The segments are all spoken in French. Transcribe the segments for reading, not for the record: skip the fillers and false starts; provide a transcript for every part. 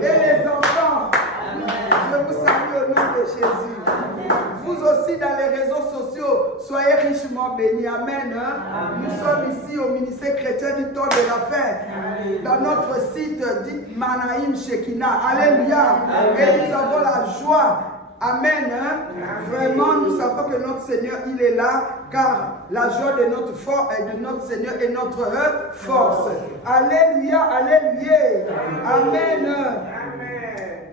Et les enfants, je vous salue au nom de Jésus. Vous aussi dans les réseaux sociaux, soyez richement bénis. Amen. Nous sommes ici au ministère chrétien du temps de la fin. Dans notre site dit Manaïm Shekinah. Alléluia. Et nous avons la joie. Amen. Vraiment, nous savons que notre Seigneur, il est là, car la joie de notre Seigneur est notre force. Alléluia, alléluia. Amen.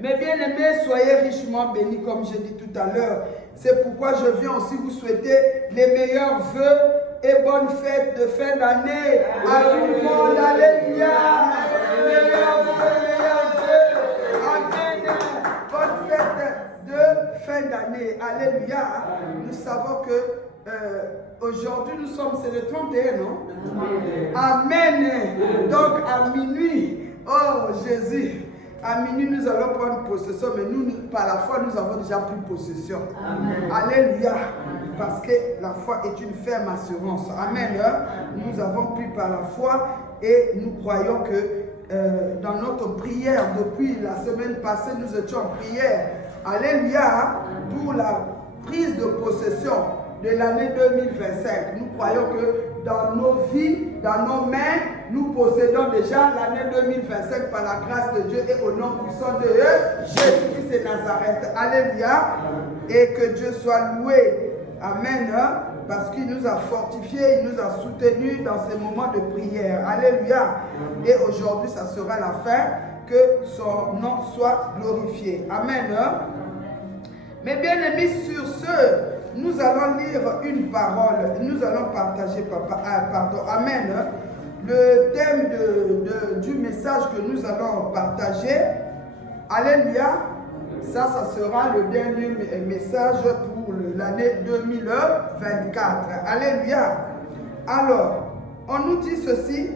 Mes bien-aimés, soyez richement bénis, comme j'ai dit tout à l'heure. C'est pourquoi je viens aussi vous souhaiter les meilleurs vœux et bonnes fêtes de fin d'année à tout le monde. Alléluia. Meilleurs vœux. Amen. Bonne fête de fin d'année. Alléluia. Nous savons que aujourd'hui nous sommes, c'est le 31, non? Amen. Donc à minuit, oh Jésus, à minuit nous allons prendre possession, mais nous, par la foi, nous avons déjà pris possession. Amen. Alléluia. Parce que la foi est une ferme assurance. Amen. Nous avons pris par la foi et nous croyons que dans notre prière, depuis la semaine passée, nous étions en prière. Alléluia. Pour la prise de possession de l'année 2025. Nous croyons que dans nos vies, dans nos mains, nous possédons déjà l'année 2025 par la grâce de Dieu et au nom puissant de Jésus-Christ de Nazareth. Alléluia. Et que Dieu soit loué. Amen. Parce qu'il nous a fortifiés, il nous a soutenus dans ces moments de prière. Alléluia. Et aujourd'hui, ça sera la fin. Que son nom soit glorifié. Amen. Mes bien-aimés, sur ce, nous allons lire une parole. Nous allons partager, Amen. Le thème du message que nous allons partager. Alléluia. Ça sera le dernier message pour l'année 2024. Alléluia. Alors, on nous dit ceci.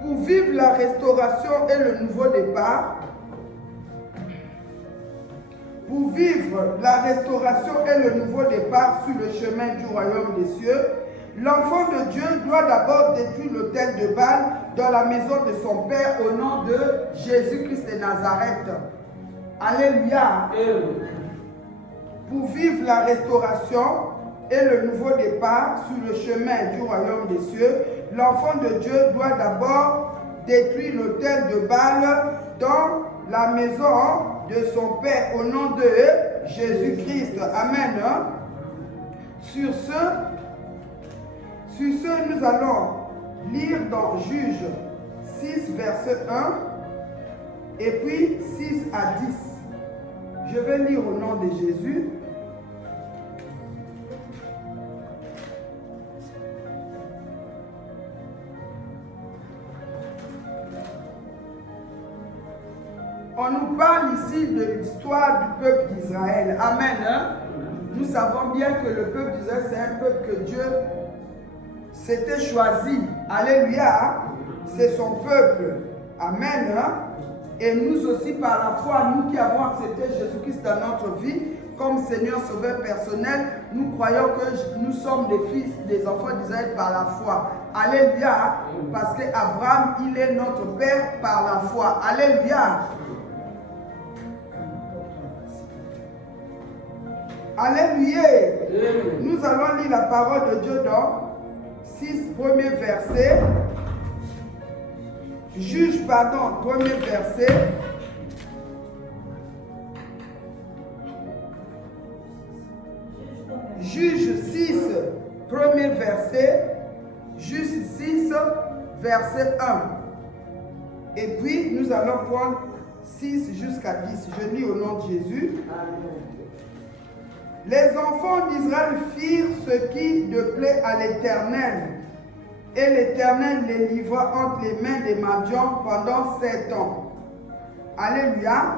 Pour vivre la restauration et le nouveau départ, pour vivre la restauration et le nouveau départ sur le chemin du royaume des cieux, l'enfant de Dieu doit d'abord détruire l'autel de Baal dans la maison de son Père au nom de Jésus-Christ de Nazareth. Alléluia. Pour vivre la restauration et le nouveau départ sur le chemin du royaume des cieux, l'enfant de Dieu doit d'abord détruire l'autel de Baal dans la maison de son Père au nom de Jésus-Christ. Amen. Sur ce, nous allons lire dans Juges 6, verset 1 et puis 6 à 10. Je vais lire au nom de Jésus. On nous parle ici de l'histoire du peuple d'Israël. Amen. Nous savons bien que le peuple d'Israël, c'est un peuple que Dieu s'était choisi. Alléluia. C'est son peuple. Amen. Et nous aussi, par la foi, nous qui avons accepté Jésus-Christ dans notre vie, comme Seigneur Sauveur personnel, nous croyons que nous sommes des fils, des enfants d'Israël par la foi. Alléluia. Parce qu'Abraham, il est notre Père par la foi. Alléluia. Alléluia. Nous allons lire la parole de Dieu dans 6 premiers versets. Juge, premier verset. Juge 6, premier verset. Juge 6, verset 1. Et puis, nous allons prendre 6 jusqu'à 10. Je lis au nom de Jésus. Les enfants d'Israël firent ce qui déplaît à l'Éternel. Et l'Éternel les livra entre les mains des Madians pendant 7 ans. Alléluia.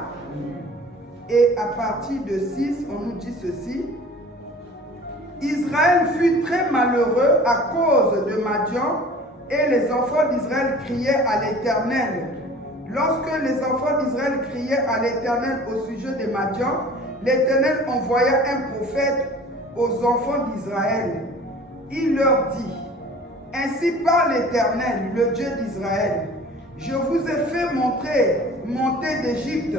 Et à partir de 6, on nous dit ceci. Israël fut très malheureux à cause de Madian, et les enfants d'Israël criaient à l'Éternel. Lorsque les enfants d'Israël criaient à l'Éternel au sujet de Madian, l'Éternel envoya un prophète aux enfants d'Israël. Il leur dit: ainsi parle l'Éternel, le Dieu d'Israël. Je vous ai fait montrer montés d'Égypte,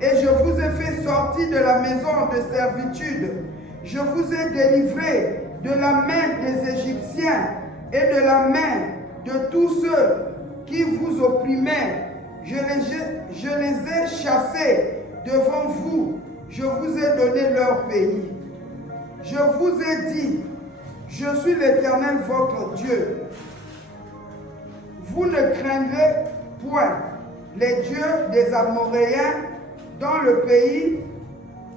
et je vous ai fait sortir de la maison de servitude. Je vous ai délivré de la main des Égyptiens et de la main de tous ceux qui vous opprimaient. Je les ai chassés devant vous. Je vous ai donné leur pays. Je vous ai dit, je suis l'Éternel votre Dieu. Vous ne craindrez point les dieux des Amoréens dans le pays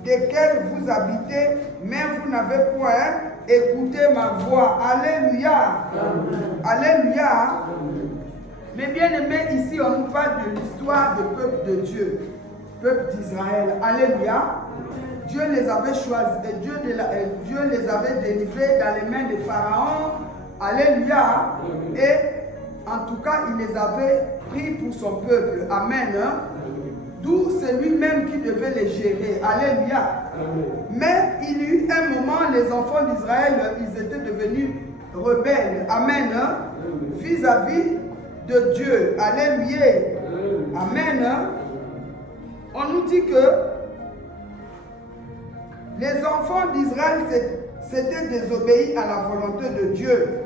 desquels vous habitez, mais vous n'avez point écouté ma voix. Alléluia. Amen. Alléluia. Amen. Mais bien aimés, ici on nous parle de l'histoire du peuple de Dieu, peuple d'Israël. Alléluia. Dieu les avait choisis, Dieu les avait délivrés dans les mains de Pharaon. Alléluia. Et en tout cas, il les avait pris pour son peuple. Amen. D'où c'est lui-même qui devait les gérer. Alléluia. Mais il y eut un moment, les enfants d'Israël, ils étaient devenus rebelles. Amen. Vis-à-vis de Dieu. Alléluia. Amen. On nous dit que les enfants d'Israël s'étaient désobéis à la volonté de Dieu.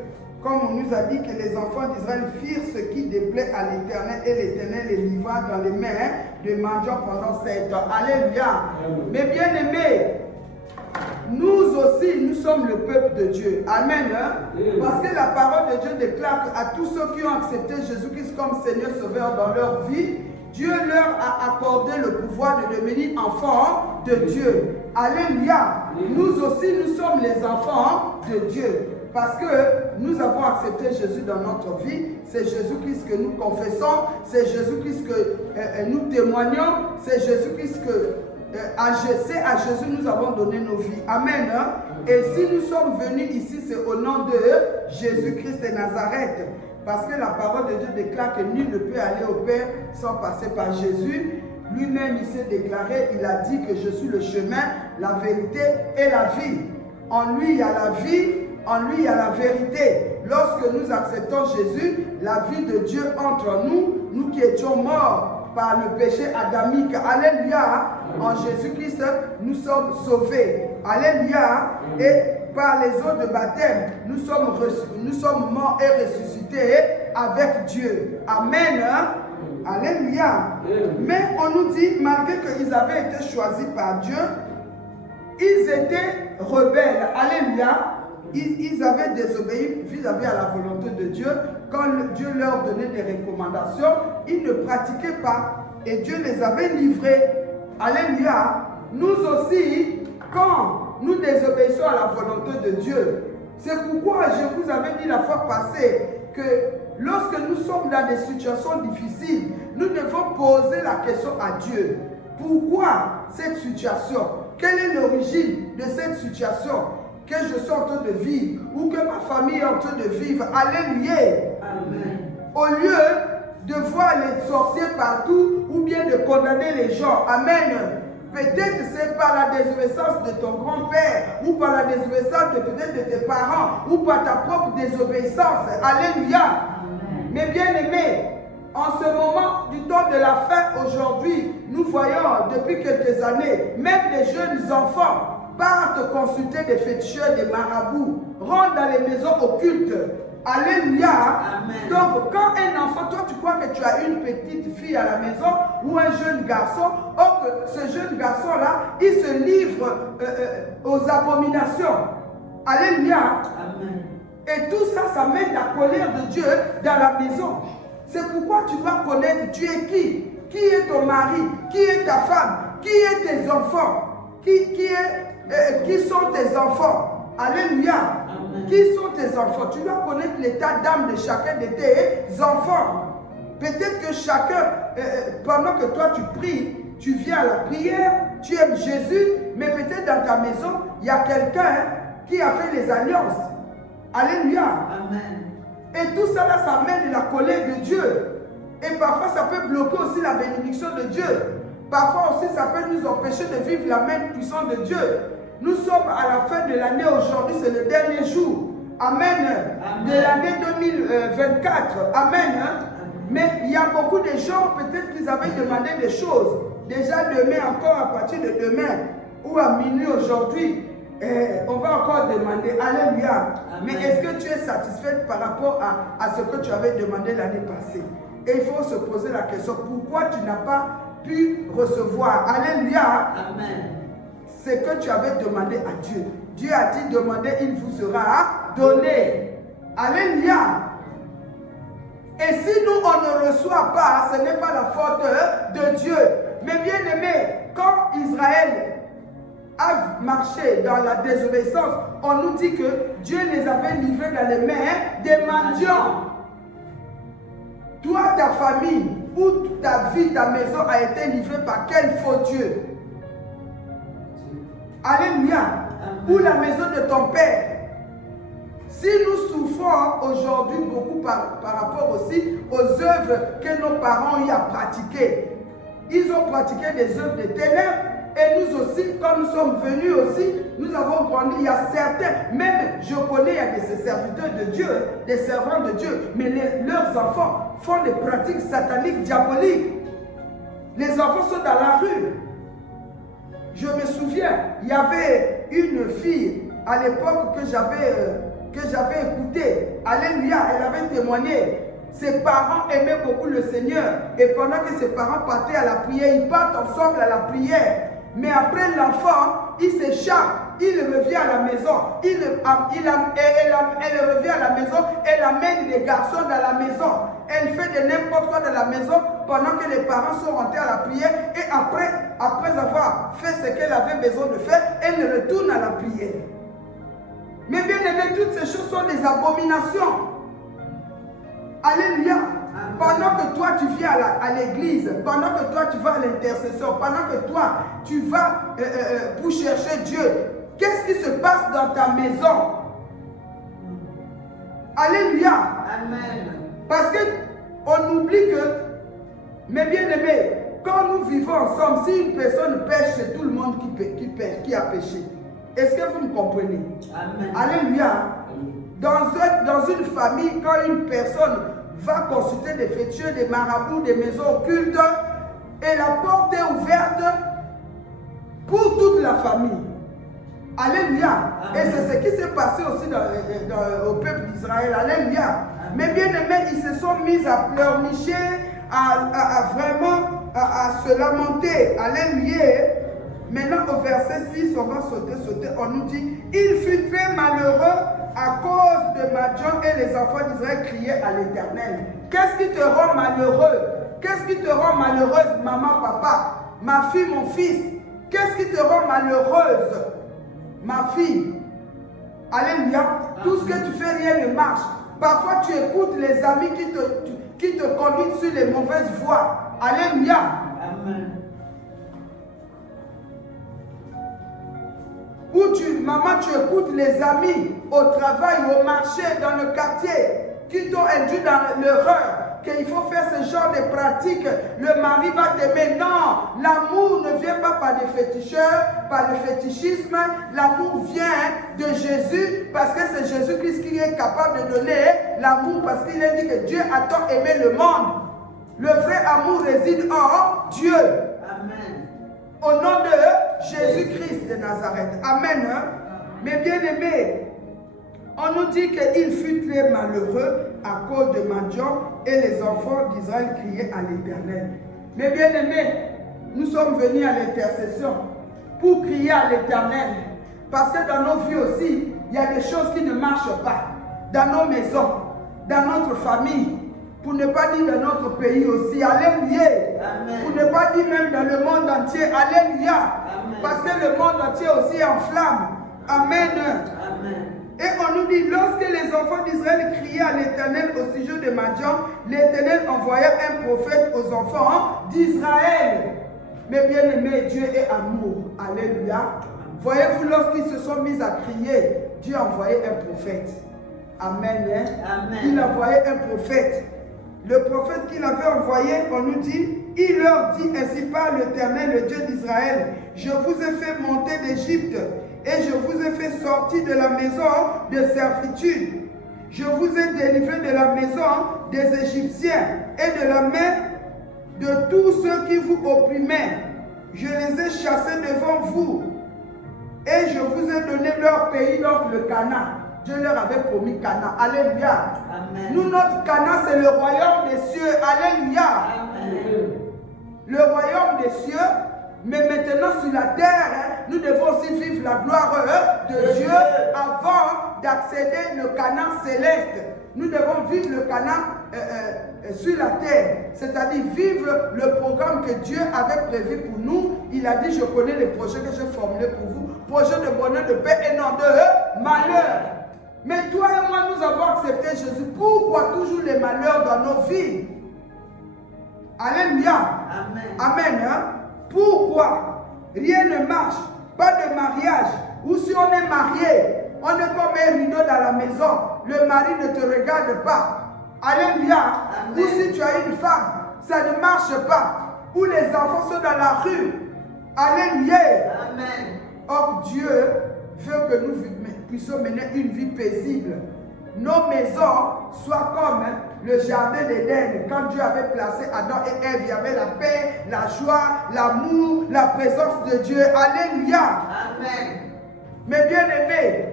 Comme on nous a dit que les enfants d'Israël firent ce qui déplaît à l'Éternel, et l'Éternel les livra dans les mains de mendiants pendant 7 ans. Alléluia. Mais bien aimés, nous aussi, nous sommes le peuple de Dieu. Amen. Parce que la parole de Dieu déclare à tous ceux qui ont accepté Jésus-Christ comme Seigneur Sauveur dans leur vie, Dieu leur a accordé le pouvoir de devenir enfants de Dieu. Alléluia. Nous aussi, nous sommes les enfants de Dieu. Parce que nous avons accepté Jésus dans notre vie. C'est Jésus-Christ que nous confessons. C'est Jésus-Christ que nous témoignons. C'est Jésus-Christ que à Jésus nous avons donné nos vies. Amen. Et si nous sommes venus ici, c'est au nom de Jésus-Christ de Nazareth. Parce que la parole de Dieu déclare que nul ne peut aller au Père sans passer par Jésus. Lui-même, il s'est déclaré, il a dit que je suis le chemin, la vérité et la vie. En lui, il y a la vie, en lui, il y a la vérité. Lorsque nous acceptons Jésus, la vie de Dieu entre en nous, nous qui étions morts par le péché adamique. Alléluia. En Jésus-Christ, nous sommes sauvés. Alléluia. Et par les eaux de baptême, nous sommes morts et ressuscités avec Dieu. Amen. Alléluia. Mais on nous dit, malgré qu'ils avaient été choisis par Dieu, ils étaient rebelles. Alléluia. Ils avaient désobéi vis-à-vis à la volonté de Dieu. Quand Dieu leur donnait des recommandations, ils ne pratiquaient pas. Et Dieu les avait livrés. Alléluia. Nous aussi, quand nous désobéissons à la volonté de Dieu, c'est pourquoi je vous avais dit la fois passée que lorsque nous sommes dans des situations difficiles, nous devons poser la question à Dieu. Pourquoi cette situation? Quelle est l'origine de cette situation que je suis en train de vivre ou que ma famille est en train de vivre? Alléluia. Amen. Au lieu de voir les sorciers partout ou bien de condamner les gens. Amen. Peut-être c'est par la désobéissance de ton grand-père ou par la désobéissance peut-être de tes parents ou par ta propre désobéissance. Alléluia. Amen. Mais bien aimé, en ce moment du temps de la fin aujourd'hui, nous voyons depuis quelques années, même les jeunes enfants partent consulter des féticheurs, des marabouts, rentrent dans les maisons occultes. Alléluia. Amen. Donc, quand un enfant, toi tu crois que tu as une petite fille à la maison ou un jeune garçon, or que ce jeune garçon-là, il se livre aux abominations. Alléluia. Amen. Et tout ça, ça met la colère de Dieu dans la maison. C'est pourquoi tu dois connaître tu es qui? Qui est ton mari? Qui est ta femme? Qui est tes enfants? Qui sont tes enfants? Alléluia. Amen. Qui sont tes enfants? Tu dois connaître l'état d'âme de chacun de tes enfants. Peut-être que chacun, pendant que toi tu pries, tu viens à la prière, tu aimes Jésus, mais peut-être dans ta maison, il y a quelqu'un qui a fait les alliances. Alléluia. Amen. Et tout ça là, ça mène de la colère de Dieu. Et parfois, ça peut bloquer aussi la bénédiction de Dieu. Parfois aussi, ça peut nous empêcher de vivre la main puissante de Dieu. Nous sommes à la fin de l'année aujourd'hui, c'est le dernier jour. Amen. Amen. De l'année 2024. Amen. Mais il y a beaucoup de gens, peut-être qu'ils avaient demandé des choses. Déjà demain, encore à partir de demain, ou à minuit aujourd'hui, on va encore demander. Alléluia. Mais est-ce que tu es satisfaite par rapport à ce que tu avais demandé l'année passée? Et il faut se poser la question, pourquoi tu n'as pas pu recevoir? Alléluia. Amen. Ce que tu avais demandé à Dieu. Dieu a dit, demandez, il vous sera donné. Alléluia. Et si nous, on ne reçoit pas, ce n'est pas la faute de Dieu. Mais bien aimé, quand Israël a marché dans la désobéissance, on nous dit que Dieu les avait livrés dans les mains des mendiants. Toi, ta famille, ou ta vie, ta maison a été livrée par quel faux Dieu? Alléluia. Ou la maison de ton père. Si nous souffrons aujourd'hui beaucoup par rapport aussi aux œuvres que nos parents y ont pratiquées. Ils ont pratiqué des œuvres de ténèbres et nous aussi, quand nous sommes venus aussi, nous avons grandi. Il y a certains, même je connais, il y a des serviteurs de Dieu, des servants de Dieu, mais leurs enfants font des pratiques sataniques, diaboliques. Les enfants sont dans la rue. Je me souviens, il y avait une fille à l'époque que j'avais écoutée. Alléluia, elle avait témoigné. Ses parents aimaient beaucoup le Seigneur. Et pendant que ses parents partaient à la prière, ils partent ensemble à la prière. Mais après l'enfant, il s'échappe. Il revient à la maison. Elle revient à la maison. Elle amène les garçons dans la maison. Elle fait de n'importe quoi dans la maison pendant que les parents sont rentrés à la prière. Et après avoir fait ce qu'elle avait besoin de faire, elle retourne à la prière. Mais bien aimé, toutes ces choses sont des abominations. Alléluia. Pendant que toi tu viens à l'église, pendant que toi tu vas à l'intercession, pendant que toi tu vas pour chercher Dieu, qu'est-ce qui se passe dans ta maison? Alléluia. Amen. Parce qu'on oublie que, mes bien-aimés, quand nous vivons ensemble, si une personne pêche, c'est tout le monde qui a péché. Est-ce que vous me comprenez? Amen. Alléluia. Dans une famille, quand une personne va consulter des féticheurs, des marabouts, des maisons occultes, et la porte est ouverte pour toute la famille. Alléluia. Amen. Et c'est ce qui s'est passé aussi au peuple d'Israël. Alléluia. Mais bien aimés, ils se sont mis à pleurnicher, à se lamenter. Alléluia. Maintenant au verset 6, on va sauter. On nous dit, il fut très malheureux à cause de Madian et les enfants d'Israël criaient à l'Éternel. Qu'est-ce qui te rend malheureux? Qu'est-ce qui te rend malheureuse, maman, papa, ma fille, mon fils? Qu'est-ce qui te rend malheureuse, ma fille? Alléluia. Tout ce que tu fais, rien ne marche. Parfois, tu écoutes les amis qui te conduisent sur les mauvaises voies. Alléluia. Amen. Ou maman, tu écoutes les amis au travail, au marché, dans le quartier, qui t'ont induit dans l'erreur, qu'il faut faire ce genre de pratiques. Le mari va t'aimer. Non, l'amour ne vient pas par des féticheurs, par le fétichisme. L'amour vient de Jésus, parce que c'est Jésus-Christ qui est capable de donner l'amour, parce qu'il a dit que Dieu a tant aimé le monde. Le vrai amour réside en Dieu. Amen. Au nom de Jésus-Christ de Nazareth. Amen. Mais bien aimé, on nous dit qu'il fut très malheureux à cause de Madian et les enfants d'Israël criaient à l'Éternel. Mais bien aimé, nous sommes venus à l'intercession pour crier à l'Éternel. Parce que dans nos vies aussi, il y a des choses qui ne marchent pas. Dans nos maisons, dans notre famille, pour ne pas dire dans notre pays aussi. Alléluia. Amen. Pour ne pas dire même dans le monde entier. Alléluia. Amen. Parce que le monde entier aussi est en flamme. Amen. Amen. Et on nous dit, lorsque les enfants d'Israël criaient à l'Éternel au sujet de Madian, l'Éternel envoya un prophète aux enfants d'Israël. Mais bien aimé, Dieu est amour. Alléluia. Voyez-vous, lorsqu'ils se sont mis à crier, Dieu a envoyé un prophète. Amen. Amen. Il a envoyé un prophète. Le prophète qu'il avait envoyé, on nous dit, il leur dit, ainsi parle l'Éternel, le Dieu d'Israël, je vous ai fait monter d'Égypte et je vous ai fait sortir de la maison de servitude. Je vous ai délivré de la maison des Égyptiens et de la main de tous ceux qui vous opprimaient. Je les ai chassés devant vous et je vous ai donné leur pays, donc le Canaan. Dieu leur avait promis Canaan. Alléluia. Amen. Nous, notre Canaan, c'est le royaume des cieux. Alléluia. Amen. Le royaume des cieux, mais maintenant sur la terre, nous devons aussi vivre la gloire de Dieu avant d'accéder au Canaan céleste. Nous devons vivre le Canaan sur la terre, c'est-à-dire vivre le programme que Dieu avait prévu pour nous. Il a dit, je connais les projets que j'ai formulés pour vous, projets de bonheur, de paix et non de malheur. Mais toi et moi, nous avons accepté Jésus. Pourquoi toujours les malheurs dans nos vies? Alléluia. Amen. Amen. Hein? Pourquoi rien ne marche? Pas de mariage. Ou si on est marié, on est comme un rideau dans la maison. Le mari ne te regarde pas. Alléluia. Amen. Ou si tu as une femme, ça ne marche pas. Ou les enfants sont dans la rue. Alléluia. Amen. Or Dieu veut que nous puissions mener une vie paisible. Nos maisons soient comme le jardin d'Éden. Quand Dieu avait placé Adam et Ève, il y avait la paix, la joie, l'amour, la présence de Dieu. Alléluia. Amen. Mais bien aimé,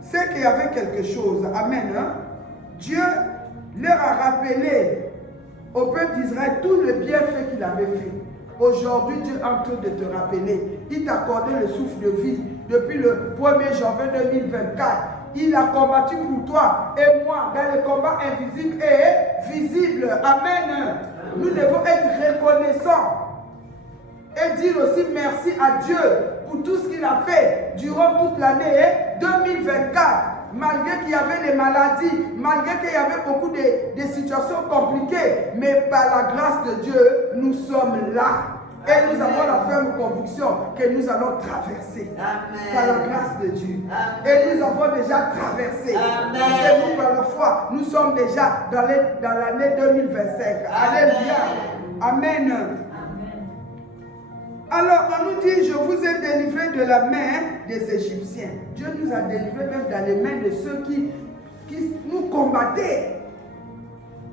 c'est qu'il y avait quelque chose. Amen. Hein? Dieu leur a rappelé au peuple d'Israël tout le bienfait qu'il avait fait. Aujourd'hui, Dieu est en train de te rappeler. Il t'a accordé le souffle de vie depuis le 1er janvier 2024. Il a combattu pour toi et moi dans les combats invisibles et visibles. Amen. Nous devons être reconnaissants et dire aussi merci à Dieu pour tout ce qu'il a fait durant toute l'année 2024. Malgré qu'il y avait des maladies, malgré qu'il y avait beaucoup de situations compliquées, mais par la grâce de Dieu, nous sommes là. Et nous avons la ferme conviction que nous allons traverser. Amen. Par la grâce de Dieu. Amen. Et nous avons déjà traversé. Amen. Parce que nous, par la foi, nous sommes déjà dans l'année 2025. Alléluia. Amen. Amen. Alors, on nous dit, je vous ai délivré de la main des Égyptiens. Dieu nous a délivrés même dans les mains de ceux qui nous combattaient.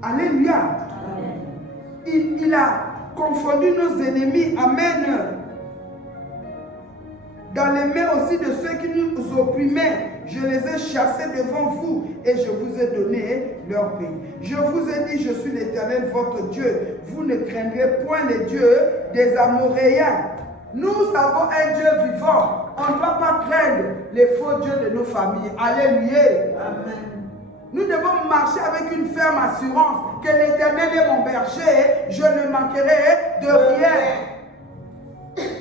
Alléluia. Amen. Il a confondu nos ennemis. Amen. Dans les mains aussi de ceux qui nous opprimaient. Je les ai chassés devant vous et je vous ai donné leur pays. Je vous ai dit, je suis l'Éternel, votre Dieu. Vous ne craindrez point les dieux des Amoréens. Nous avons un Dieu vivant. On ne doit pas craindre les faux dieux de nos familles. Alléluia. Amen. Nous devons marcher avec une ferme assurance que l'Éternel est mon berger, je ne manquerai de rien.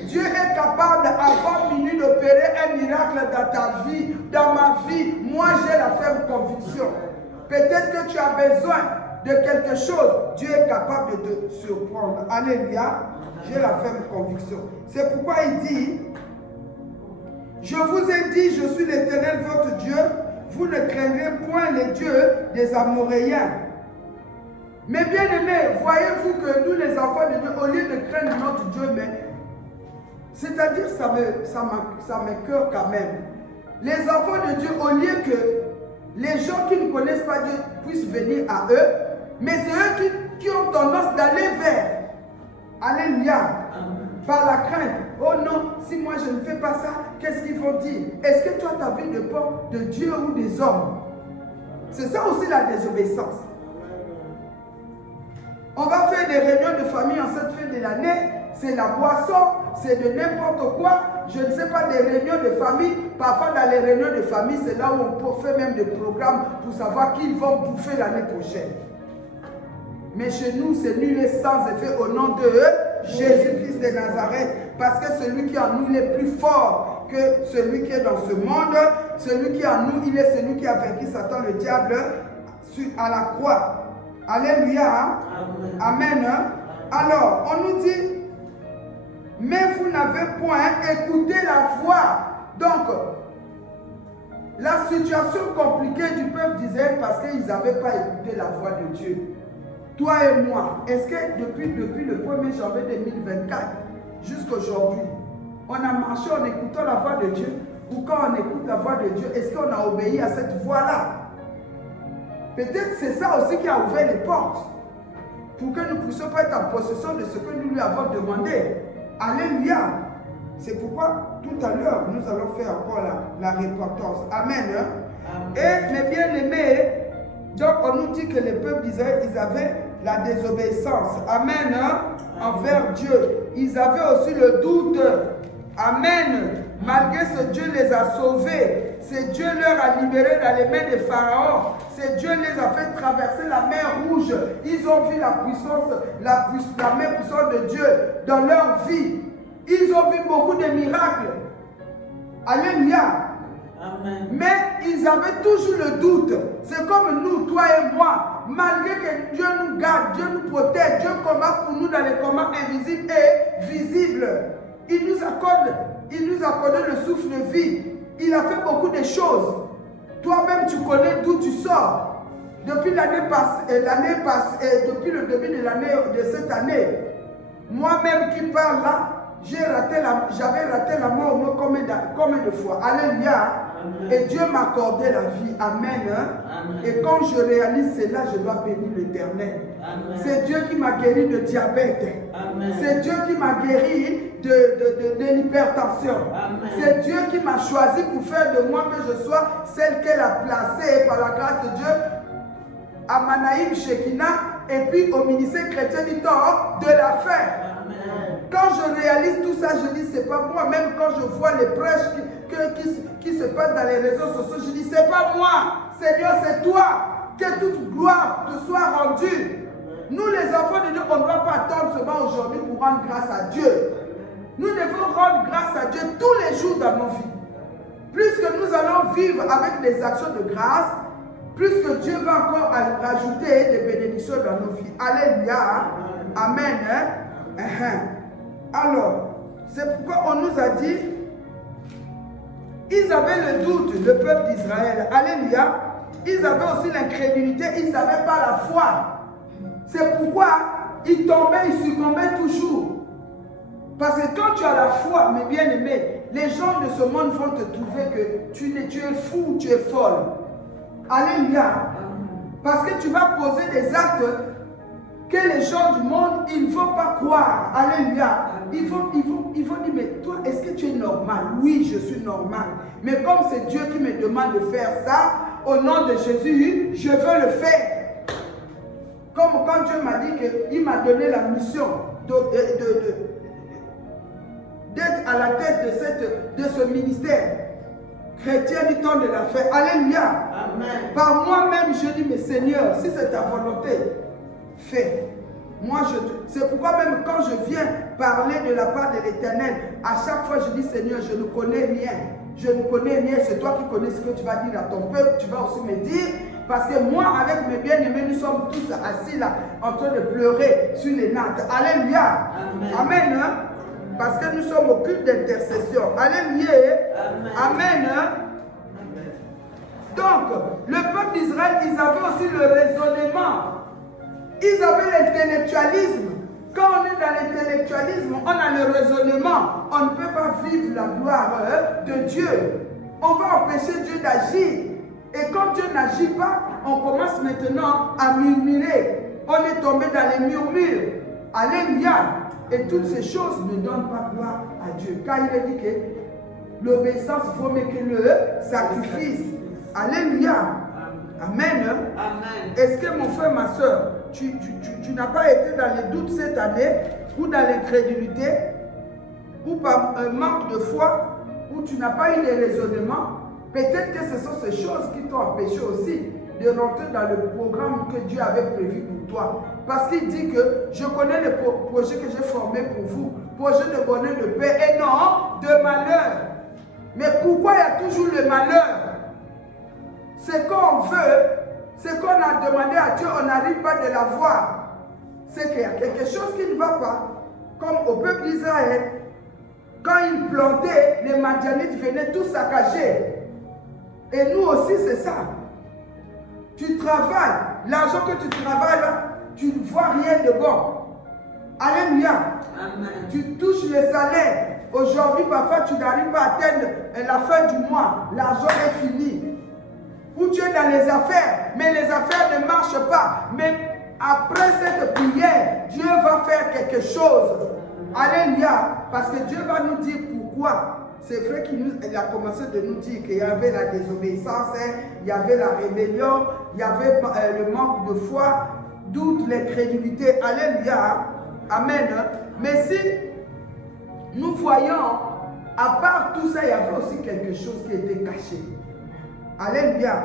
Dieu est capable avant minuit d'opérer un miracle dans ta vie, dans ma vie. Moi, j'ai la ferme conviction. Peut-être que tu as besoin de quelque chose. Dieu est capable de te surprendre. Alléluia. J'ai la ferme conviction. C'est pourquoi il dit, je vous ai dit, je suis l'Éternel, votre Dieu. Vous ne craindrez point les dieux des Amoréens. Mais bien aimés, voyez-vous que nous les enfants de Dieu, au lieu de craindre notre Dieu, c'est-à-dire ça m'écoeure quand même. Les enfants de Dieu, au lieu que les gens qui ne connaissent pas Dieu puissent venir à eux, mais c'est eux qui ont tendance d'aller vers. Alléluia. Par la crainte. Oh non, si moi je ne fais pas ça, qu'est-ce qu'ils vont dire? Est-ce que toi tu as vu de peur de Dieu ou des hommes? C'est ça aussi la désobéissance. On va faire des réunions de famille en cette fin de l'année. C'est la boisson, c'est de n'importe quoi. Je ne sais pas, des réunions de famille. Parfois dans les réunions de famille, c'est là où on peut faire même des programmes pour savoir qui vont bouffer l'année prochaine. Mais chez nous, c'est nul et sans effet au nom de Jésus-Christ de Nazareth. Parce que celui qui est en nous, il est plus fort que celui qui est dans ce monde. Celui qui est en nous, il est celui qui a vaincu Satan, le diable, à la croix. Alléluia. Amen. Alors, on nous dit, mais vous n'avez point écouté la voix. Donc, la situation compliquée du peuple d'Israël parce qu'ils n'avaient pas écouté la voix de Dieu. Toi et moi, est-ce que depuis le 1er janvier 2024 jusqu'à aujourd'hui, on a marché en écoutant la voix de Dieu? Ou quand on écoute la voix de Dieu, est-ce qu'on a obéi à cette voix-là? Peut-être c'est ça aussi qui a ouvert les portes. Pour que nous ne puissions pas être en possession de ce que nous lui avons demandé. Alléluia. C'est pourquoi tout à l'heure, nous allons faire encore la repentance. Amen. Amen. Et mes bien-aimés, donc on nous dit que les peuples d'Israël, ils avaient la désobéissance. Amen. Envers Dieu. Ils avaient aussi le doute. Amen. Malgré ce, Dieu les a sauvés. C'est Dieu leur a libérés dans les mains de Pharaon. C'est Dieu les a fait traverser la mer Rouge. Ils ont vu la puissance, la main puissante de Dieu dans leur vie. Ils ont vu beaucoup de miracles. Alléluia. Amen. Mais ils avaient toujours le doute. C'est comme nous, toi et moi. Malgré que Dieu nous garde, Dieu nous protège, Dieu combat pour nous dans les combats invisibles et visibles. Il nous accorde le souffle de vie. Il a fait beaucoup de choses. Toi-même, tu connais d'où tu sors. Depuis l'année passée, depuis le début de l'année de cette année, moi-même qui parle là, j'avais raté la mort au moins combien de fois. Alléluia. Amen. Et Dieu m'a accordé la vie. Amen. Amen. Et quand je réalise cela, je dois bénir l'Éternel. C'est Dieu qui m'a guéri de diabète. C'est Dieu qui m'a guéri de l'hypertension. C'est Dieu qui m'a choisi pour faire de moi que je sois celle qu'elle a placée par la grâce de Dieu à Manaïm Shekina et puis au ministère chrétien du temps de la fin. Quand je réalise tout ça, je dis c'est pas moi. Même quand je vois les prêches qui se passent dans les réseaux sociaux, je dis c'est pas moi. Seigneur, c'est toi. Que toute gloire te soit rendue. Nous les enfants de Dieu, on ne doit pas attendre seulement aujourd'hui pour rendre grâce à Dieu. Nous devons rendre grâce à Dieu tous les jours dans nos vies. Plus que nous allons vivre avec des actions de grâce, plus que Dieu va encore rajouter des bénédictions dans nos vies. Alléluia. Amen. Alors, c'est pourquoi on nous a dit, ils avaient le doute, le peuple d'Israël. Alléluia. Ils avaient aussi l'incrédulité, ils n'avaient pas la foi. C'est pourquoi ils tombaient, ils succombaient toujours. Parce que quand tu as la foi, mes bien-aimés, les gens de ce monde vont te trouver que tu es fou, tu es folle. Alléluia. Parce que tu vas poser des actes que les gens du monde, ils ne vont pas croire. Alléluia. Ils vont dire, mais toi, est-ce que tu es normal? Oui, je suis normal. Mais comme c'est Dieu qui me demande de faire ça, au nom de Jésus, je veux le faire. Comme quand Dieu m'a dit qu'il m'a donné la mission d'être à la tête de ce ministère chrétien du temps de la fin. Alléluia. Amen. Par moi-même, je dis, mais Seigneur, si c'est ta volonté, fais. Moi, c'est pourquoi même quand je viens parler de la part de l'Éternel, à chaque fois je dis, Seigneur, je ne connais rien. Je ne connais rien. C'est toi qui connais ce que tu vas dire à ton peuple. Tu vas aussi me dire. Parce que moi, avec mes bien-aimés, nous sommes tous assis là, en train de pleurer sur les nattes. Alléluia. Amen. Amen. Hein? Parce que nous sommes au culte d'intercession. Alléluia. Amen. Amen. Donc, le peuple d'Israël, ils avaient aussi le raisonnement. Ils avaient l'intellectualisme. Quand on est dans l'intellectualisme, on a le raisonnement. On ne peut pas vivre la gloire de Dieu. On va empêcher Dieu d'agir. Et quand Dieu n'agit pas, on commence maintenant à murmurer. On est tombé dans les murmures. Alléluia. Et toutes ces choses ne donnent pas gloire à Dieu. Car il a dit que l'obéissance vaut mieux que le sacrifice. Alléluia. Amen. Amen. Est-ce que mon frère, ma soeur, tu n'as pas été dans les doutes cette année, ou dans l'incrédulité, ou par un manque de foi, ou tu n'as pas eu les raisonnements? Peut-être que ce sont ces choses qui t'ont empêché aussi de rentrer dans le programme que Dieu avait prévu pour toi. Parce qu'il dit que je connais les projets que j'ai formés pour vous, projets de bonheur, de paix et non de malheur. Mais pourquoi il y a toujours le malheur? Ce qu'on veut, ce qu'on a demandé à Dieu, on n'arrive pas de l'avoir. C'est qu'il y a quelque chose qui ne va pas. Comme au peuple d'Israël, quand ils plantaient, les Madianites venaient tout saccager. Et nous aussi, c'est ça. Tu travailles, l'argent que tu travailles là, tu ne vois rien de bon. Alléluia. Amen. Tu touches le salaire. Aujourd'hui, parfois, tu n'arrives pas à atteindre la fin du mois. L'argent est fini. ou tu es dans les affaires, mais les affaires ne marchent pas. Mais après cette prière, Dieu va faire quelque chose. Alléluia. Parce que Dieu va nous dire pourquoi. C'est vrai qu'il a commencé de nous dire qu'il y avait la désobéissance, il y avait la rébellion, il y avait le manque de foi, doute, l'incrédulité. Alléluia. Amen. Mais si nous voyons, à part tout ça, il y avait aussi quelque chose qui était caché. Alléluia.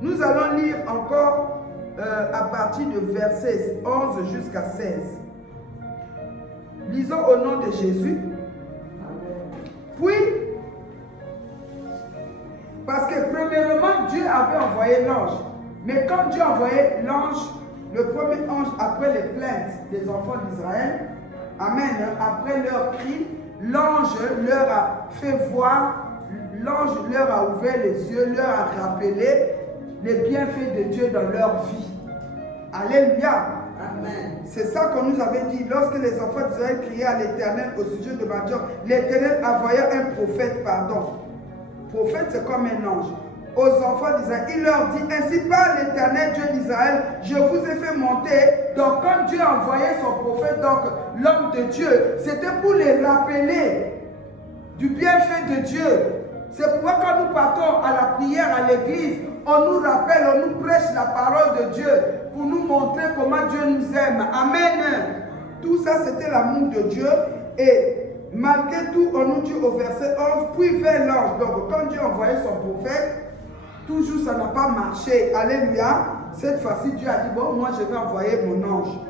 Nous allons lire encore à partir de verset 11 jusqu'à 16. Lisons au nom de Jésus. Puis, parce que premièrement, Dieu avait envoyé l'ange. Mais quand Dieu a envoyé l'ange, le premier ange, après les plaintes des enfants d'Israël, amen, après leur cri, l'ange leur a fait voir, l'ange leur a ouvert les yeux, leur a rappelé les bienfaits de Dieu dans leur vie. Alléluia. Amen. C'est ça qu'on nous avait dit. Lorsque les enfants d'Israël criaient à l'Éternel au sujet de Madian, l'Éternel envoya un prophète, Prophète, c'est comme un ange. Aux enfants d'Israël, il leur dit, ainsi parle l'Éternel Dieu d'Israël, je vous ai fait monter. Donc quand Dieu a envoyé son prophète, donc l'homme de Dieu, c'était pour les rappeler du bienfait de Dieu. C'est pourquoi quand nous partons à la prière à l'église, on nous rappelle, on nous prêche la parole de Dieu pour nous montrer comment Dieu nous aime. Amen. Tout ça, c'était l'amour de Dieu. Et malgré tout, on nous dit au verset 11, puis vint l'ange. Donc quand Dieu a envoyé son prophète, toujours ça n'a pas marché. Alléluia. Cette fois-ci, Dieu a dit, bon, moi je vais envoyer mon ange.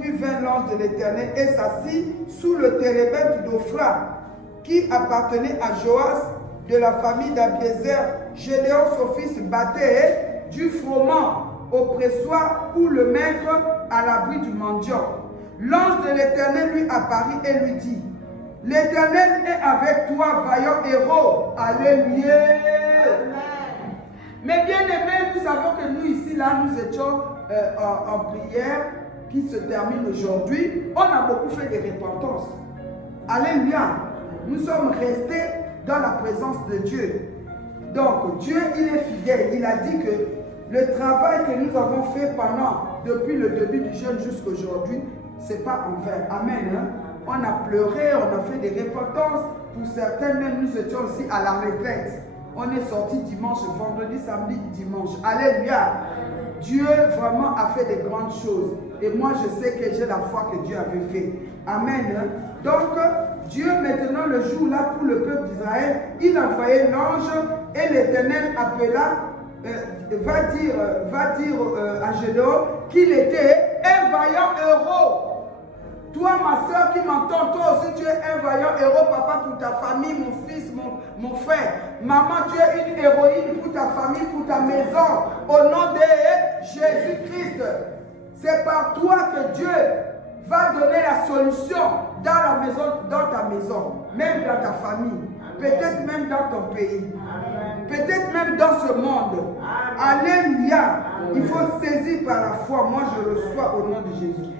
Puis vint l'ange de l'Éternel et s'assit sous le térébinthe d'Ophra, qui appartenait à Joas de la famille d'Abiézer. Gédéon, son fils, battait du froment au pressoir pour le mettre à l'abri du mendiant. L'ange de l'Éternel lui apparut et lui dit, l'Éternel est avec toi, vaillant héros. Alléluia. Mais bien aimés, nous savons que nous ici, là, nous étions en prière qui se termine aujourd'hui. On a beaucoup fait de repentance. Alléluia. Nous sommes restés dans la présence de Dieu. Donc, Dieu, il est fidèle. Il a dit que le travail que nous avons fait depuis le début du jeûne jusqu'à aujourd'hui, ce n'est pas en vain. Amen. Hein? On a pleuré, on a fait des repentances. Pour certains, même nous étions aussi à la retraite. On est sorti dimanche, vendredi, samedi, dimanche. Alléluia. Dieu vraiment a fait des grandes choses. Et moi, je sais que j'ai la foi que Dieu avait fait. Amen. Hein? Donc, Dieu, maintenant, le jour là, pour le peuple d'Israël, il a envoyé l'ange et l'Éternel appela, va dire à Gédéon qu'il était un vaillant héros. Toi, ma soeur qui m'entend, toi aussi, tu es un vaillant héros, papa, pour ta famille, mon fils, mon frère. Maman, tu es une héroïne pour ta famille, pour ta maison. Au nom de Jésus-Christ, c'est par toi que Dieu va donner la solution dans la maison, dans ta maison, même dans ta famille, peut-être même dans ton pays, peut-être même dans ce monde. Alléluia. Il faut saisir par la foi. Moi, je reçois au nom de Jésus.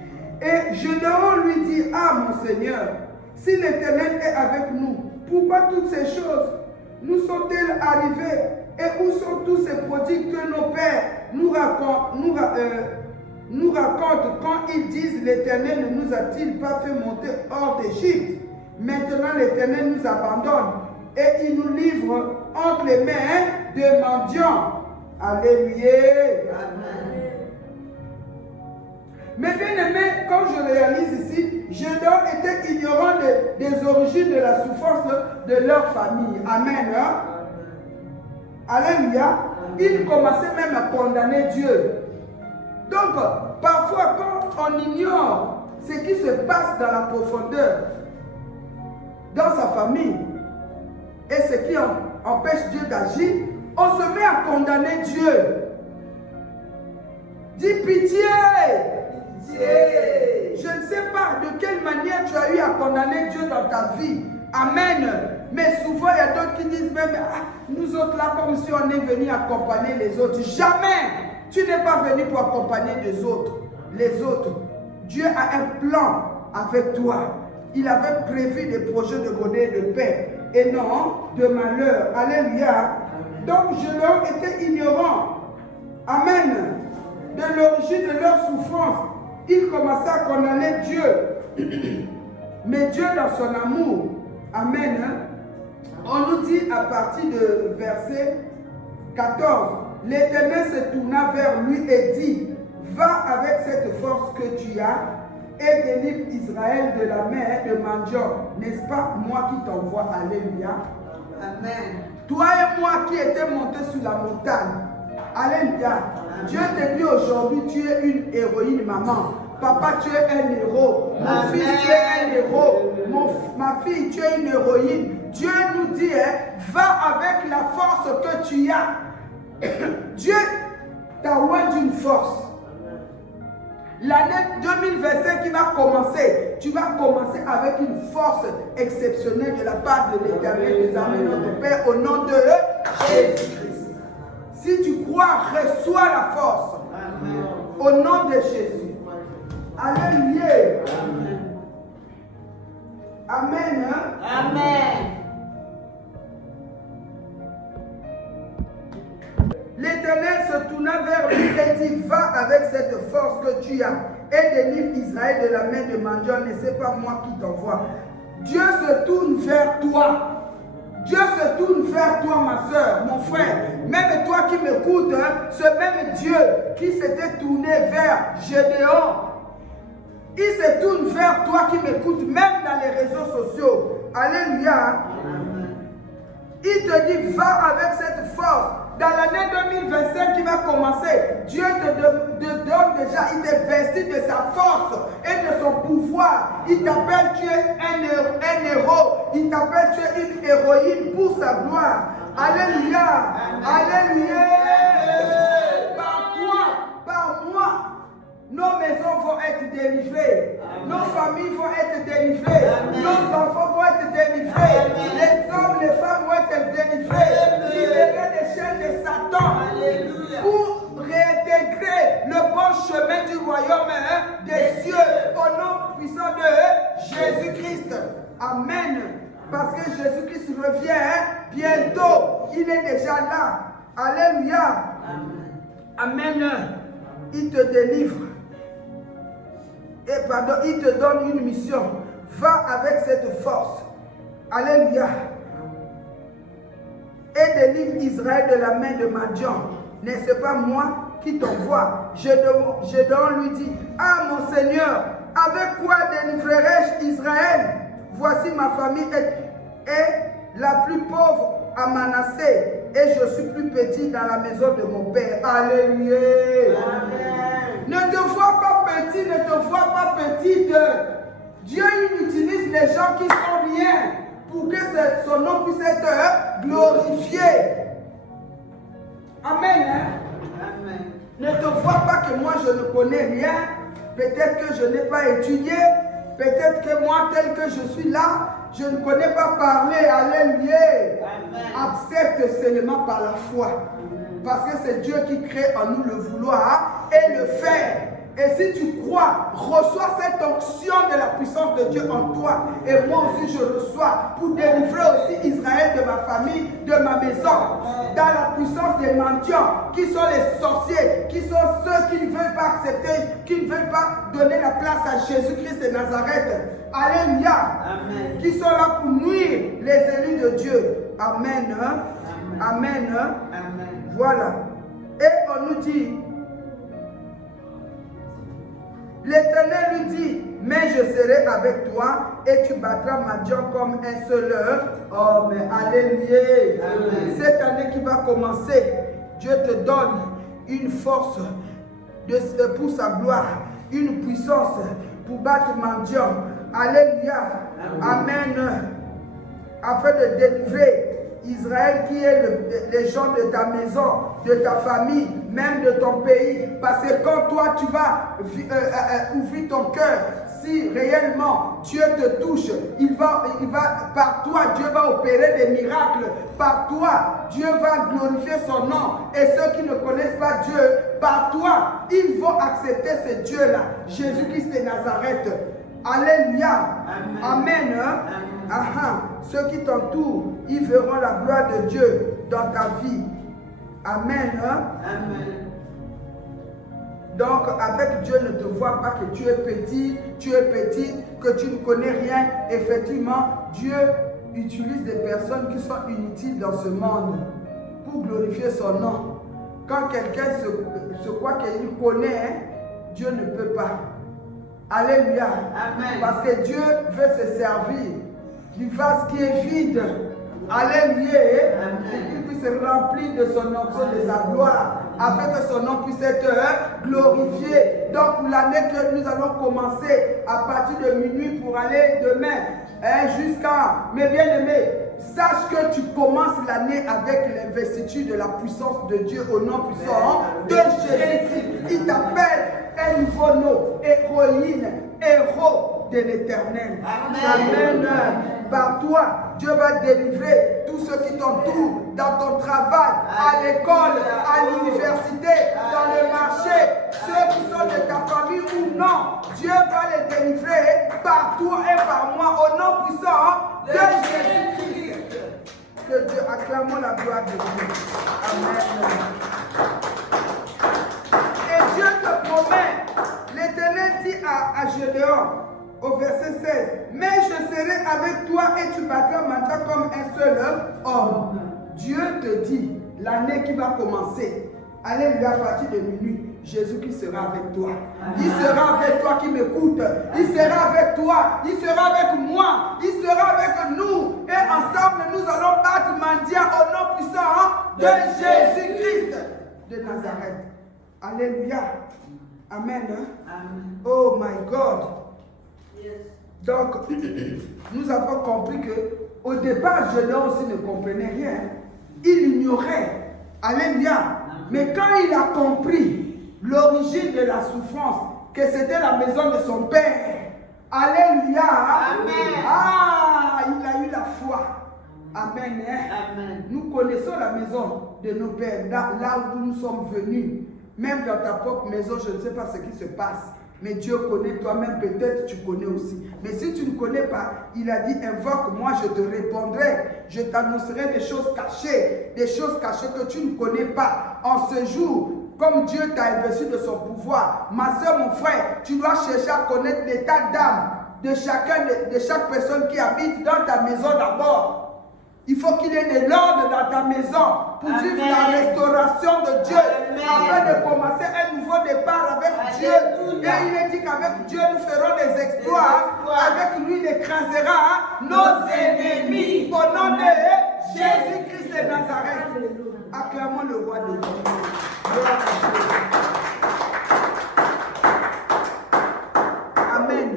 Et Gédéon lui dit, ah mon Seigneur, si l'Éternel est avec nous, pourquoi toutes ces choses nous sont-elles arrivées? Et où sont tous ces prodiges que nos pères nous racontent quand ils disent, l'Éternel ne nous a-t-il pas fait monter hors d'Égypte? Maintenant l'Éternel nous abandonne et il nous livre entre les mains de mendiants. Alléluia. Amen. Mais bien aimé, quand je réalise ici, Gédéon était ignorant des origines de la souffrance de leur famille. Amen. Hein? Alléluia. Il commençait même à condamner Dieu. Donc, parfois, quand on ignore ce qui se passe dans la profondeur, dans sa famille, et ce qui empêche Dieu d'agir, on se met à condamner Dieu. Dis pitié. Je ne sais pas de quelle manière tu as eu à condamner Dieu dans ta vie. Amen. Mais souvent, il y a d'autres qui disent même, nous autres là, comme si on est venu accompagner les autres. Jamais. Tu n'es pas venu pour accompagner les autres. Dieu a un plan avec toi. Il avait prévu des projets de bonheur et de paix. et non de malheur. Alléluia. Donc je leur étais ignorant. Amen. De l'origine de leur souffrance, ils commençaient à condamner Dieu. Mais Dieu dans son amour, amen, on nous dit à partir de verset 14, l'Éternel se tourna vers lui et dit, va avec cette force que tu as et délivre Israël de la main de mendiants. N'est-ce pas moi qui t'envoie? Alléluia. Amen. Toi et moi qui étions montés sur la montagne. Alléluia. Amen. Dieu te dit aujourd'hui, tu es une héroïne, maman. Papa, tu es un héros. Mon fils, tu es un héros. Ma fille, tu es une héroïne. Dieu nous dit, va avec la force que tu as. Dieu t'a oint d'une force. L'année 2025 qui va commencer, tu vas commencer avec une force exceptionnelle de la part de l'Éternel des armées, notre Père, au nom de Jésus-Christ. Si tu crois, reçois la force. Amen. Au nom de Jésus. Alléluia. Amen. Amen. Amen. L'Éternel se tourna vers lui et dit, va avec cette force que tu as et délivre Israël de la main de mendiants. Ne c'est pas moi qui t'envoie. Dieu se tourne vers toi. Dieu se tourne vers toi, ma soeur, mon frère. Même toi qui m'écoutes, ce même Dieu qui s'était tourné vers Gédéon, il se tourne vers toi qui m'écoutes, même dans les réseaux sociaux. Alléluia. Il te dit, va avec cette force. Dans l'année 2025 qui va commencer, Dieu te donne déjà, il t'investit de sa force et de son pouvoir. Il t'appelle, tu es un héros. Il t'appelle, tu es une héroïne pour sa gloire. Alléluia. Alléluia. Par toi, par moi, nos maisons vont être délivrées. Nos familles vont être délivrées. Nos enfants vont être délivrés. Les hommes, les femmes vont être délivrés. Libérés des chaînes de Satan. Pour réintégrer le bon chemin du royaume des cieux. Au nom puissant de Jésus-Christ. Amen. Parce que Jésus-Christ revient bientôt. Il est déjà là. Alléluia. Amen. Il te délivre. Et pardon, il te donne une mission. Va avec cette force. Alléluia. Et délivre Israël de la main de mendiants. N'est-ce pas moi qui t'envoie? Gédéon lui dit, ah mon Seigneur, avec quoi délivrerai-je Israël? Voici ma famille est la plus pauvre à Manassé et je suis plus petit dans la maison de mon père. Alléluia. Amen. Ne te vois pas petit, ne te vois pas petite. Dieu il utilise les gens qui sont rien pour que son nom puisse être glorifié. Amen. Amen. Ne te vois pas que moi je ne connais rien. Peut-être que je n'ai pas étudié. Peut-être que moi tel que je suis là, je ne connais pas parler. Alléluia. Accepte seulement par la foi. Parce que c'est Dieu qui crée en nous le vouloir et le faire. Et si tu crois, reçois cette onction de la puissance de Dieu en toi. Et moi aussi je reçois pour délivrer aussi Israël de ma famille, de ma maison. Dans la puissance des mendiants, qui sont les sorciers, qui sont ceux qui ne veulent pas accepter, qui ne veulent pas donner la place à Jésus-Christ de Nazareth. Alléluia. Amen. Qui sont là pour nuire les élus de Dieu. Amen. Amen. Amen. Amen. Voilà. Et on nous dit, l'Éternel lui dit, mais je serai avec toi et tu battras Madian comme un seul homme. Alléluia. Amen. Cette année qui va commencer, Dieu te donne une force pour sa gloire, une puissance pour battre Madian. Alléluia. Amen. Amen. Afin de délivrer Israël qui est les gens de ta maison, de ta famille, même de ton pays. Parce que quand toi tu vas ouvrir ton cœur, si réellement Dieu te touche, il va par toi, Dieu va opérer des miracles. Par toi, Dieu va glorifier son nom. Et ceux qui ne connaissent pas Dieu, par toi, ils vont accepter ce Dieu-là, Jésus-Christ de Nazareth. Alléluia. Amen. Ceux qui t'entourent, ils verront la gloire de Dieu dans ta vie. Amen. Donc, avec Dieu, ne te vois pas que tu es petit, que tu ne connais rien. Effectivement, Dieu utilise des personnes qui sont inutiles dans ce monde pour glorifier son nom. Quand quelqu'un se croit qu'il connaît, Dieu ne peut pas. Alléluia. Amen. Parce que Dieu veut se servir du vase qui est vide. Alléluia. Et qu'il puisse remplir de son onction, de sa gloire, afin que son nom puisse être glorifié. Donc, pour l'année que nous allons commencer à partir de minuit pour aller demain, jusqu'à, mes bien-aimés, sache que tu commences l'année avec l'investiture de la puissance de Dieu au nom puissant de Jésus. Il t'appelle un nouveau nom, héroïne, héros de l'éternel. Amen. Par toi, Dieu va délivrer tous ceux qui t'entourent dans ton travail, à l'école, à l'université, dans le marché, ceux qui sont de ta famille ou non. Dieu va les délivrer par toi et par moi au nom puissant de Jésus-Christ. Que Dieu acclamons la gloire de Dieu. Amen. Et Dieu te promet, l'Éternel dit à Gédéon, au verset 16, mais je serai avec toi et tu battras maintenant comme un seul homme. Dieu te dit, l'année qui va commencer, alléluia, à partir de minuit, Jésus-Christ sera avec toi. Il sera avec toi qui m'écoute. Il sera avec toi. Il sera avec moi. Il sera avec nous. Et ensemble, nous allons battre mendiant au nom puissant de Jésus-Christ de Nazareth. Alléluia. Amen. Oh my God. Donc, nous avons compris que au départ, Gédéon aussi ne comprenait rien. Il ignorait. Alléluia. Mais quand il a compris l'origine de la souffrance, que c'était la maison de son père, alléluia. Amen. Il a eu la foi. Amen. Amen. Nous connaissons la maison de nos pères, là où nous sommes venus. Même dans ta propre maison, je ne sais pas ce qui se passe. Mais Dieu connaît, toi-même peut-être tu connais aussi. Mais si tu ne connais pas, il a dit, invoque-moi, je te répondrai. Je t'annoncerai des choses cachées que tu ne connais pas. En ce jour, comme Dieu t'a investi de son pouvoir, ma soeur, mon frère, tu dois chercher à connaître l'état d'âme de chaque personne qui habite dans ta maison d'abord. Il faut qu'il y ait de l'ordre dans ta maison pour vivre la restauration de Dieu, afin de commencer un nouveau départ avec Dieu. Et il est dit qu'avec Dieu, nous ferons des exploits. Avec lui, il écrasera nos ennemis. Au nom de Jésus-Christ de Nazareth. Acclamons le roi de Dieu. Amen.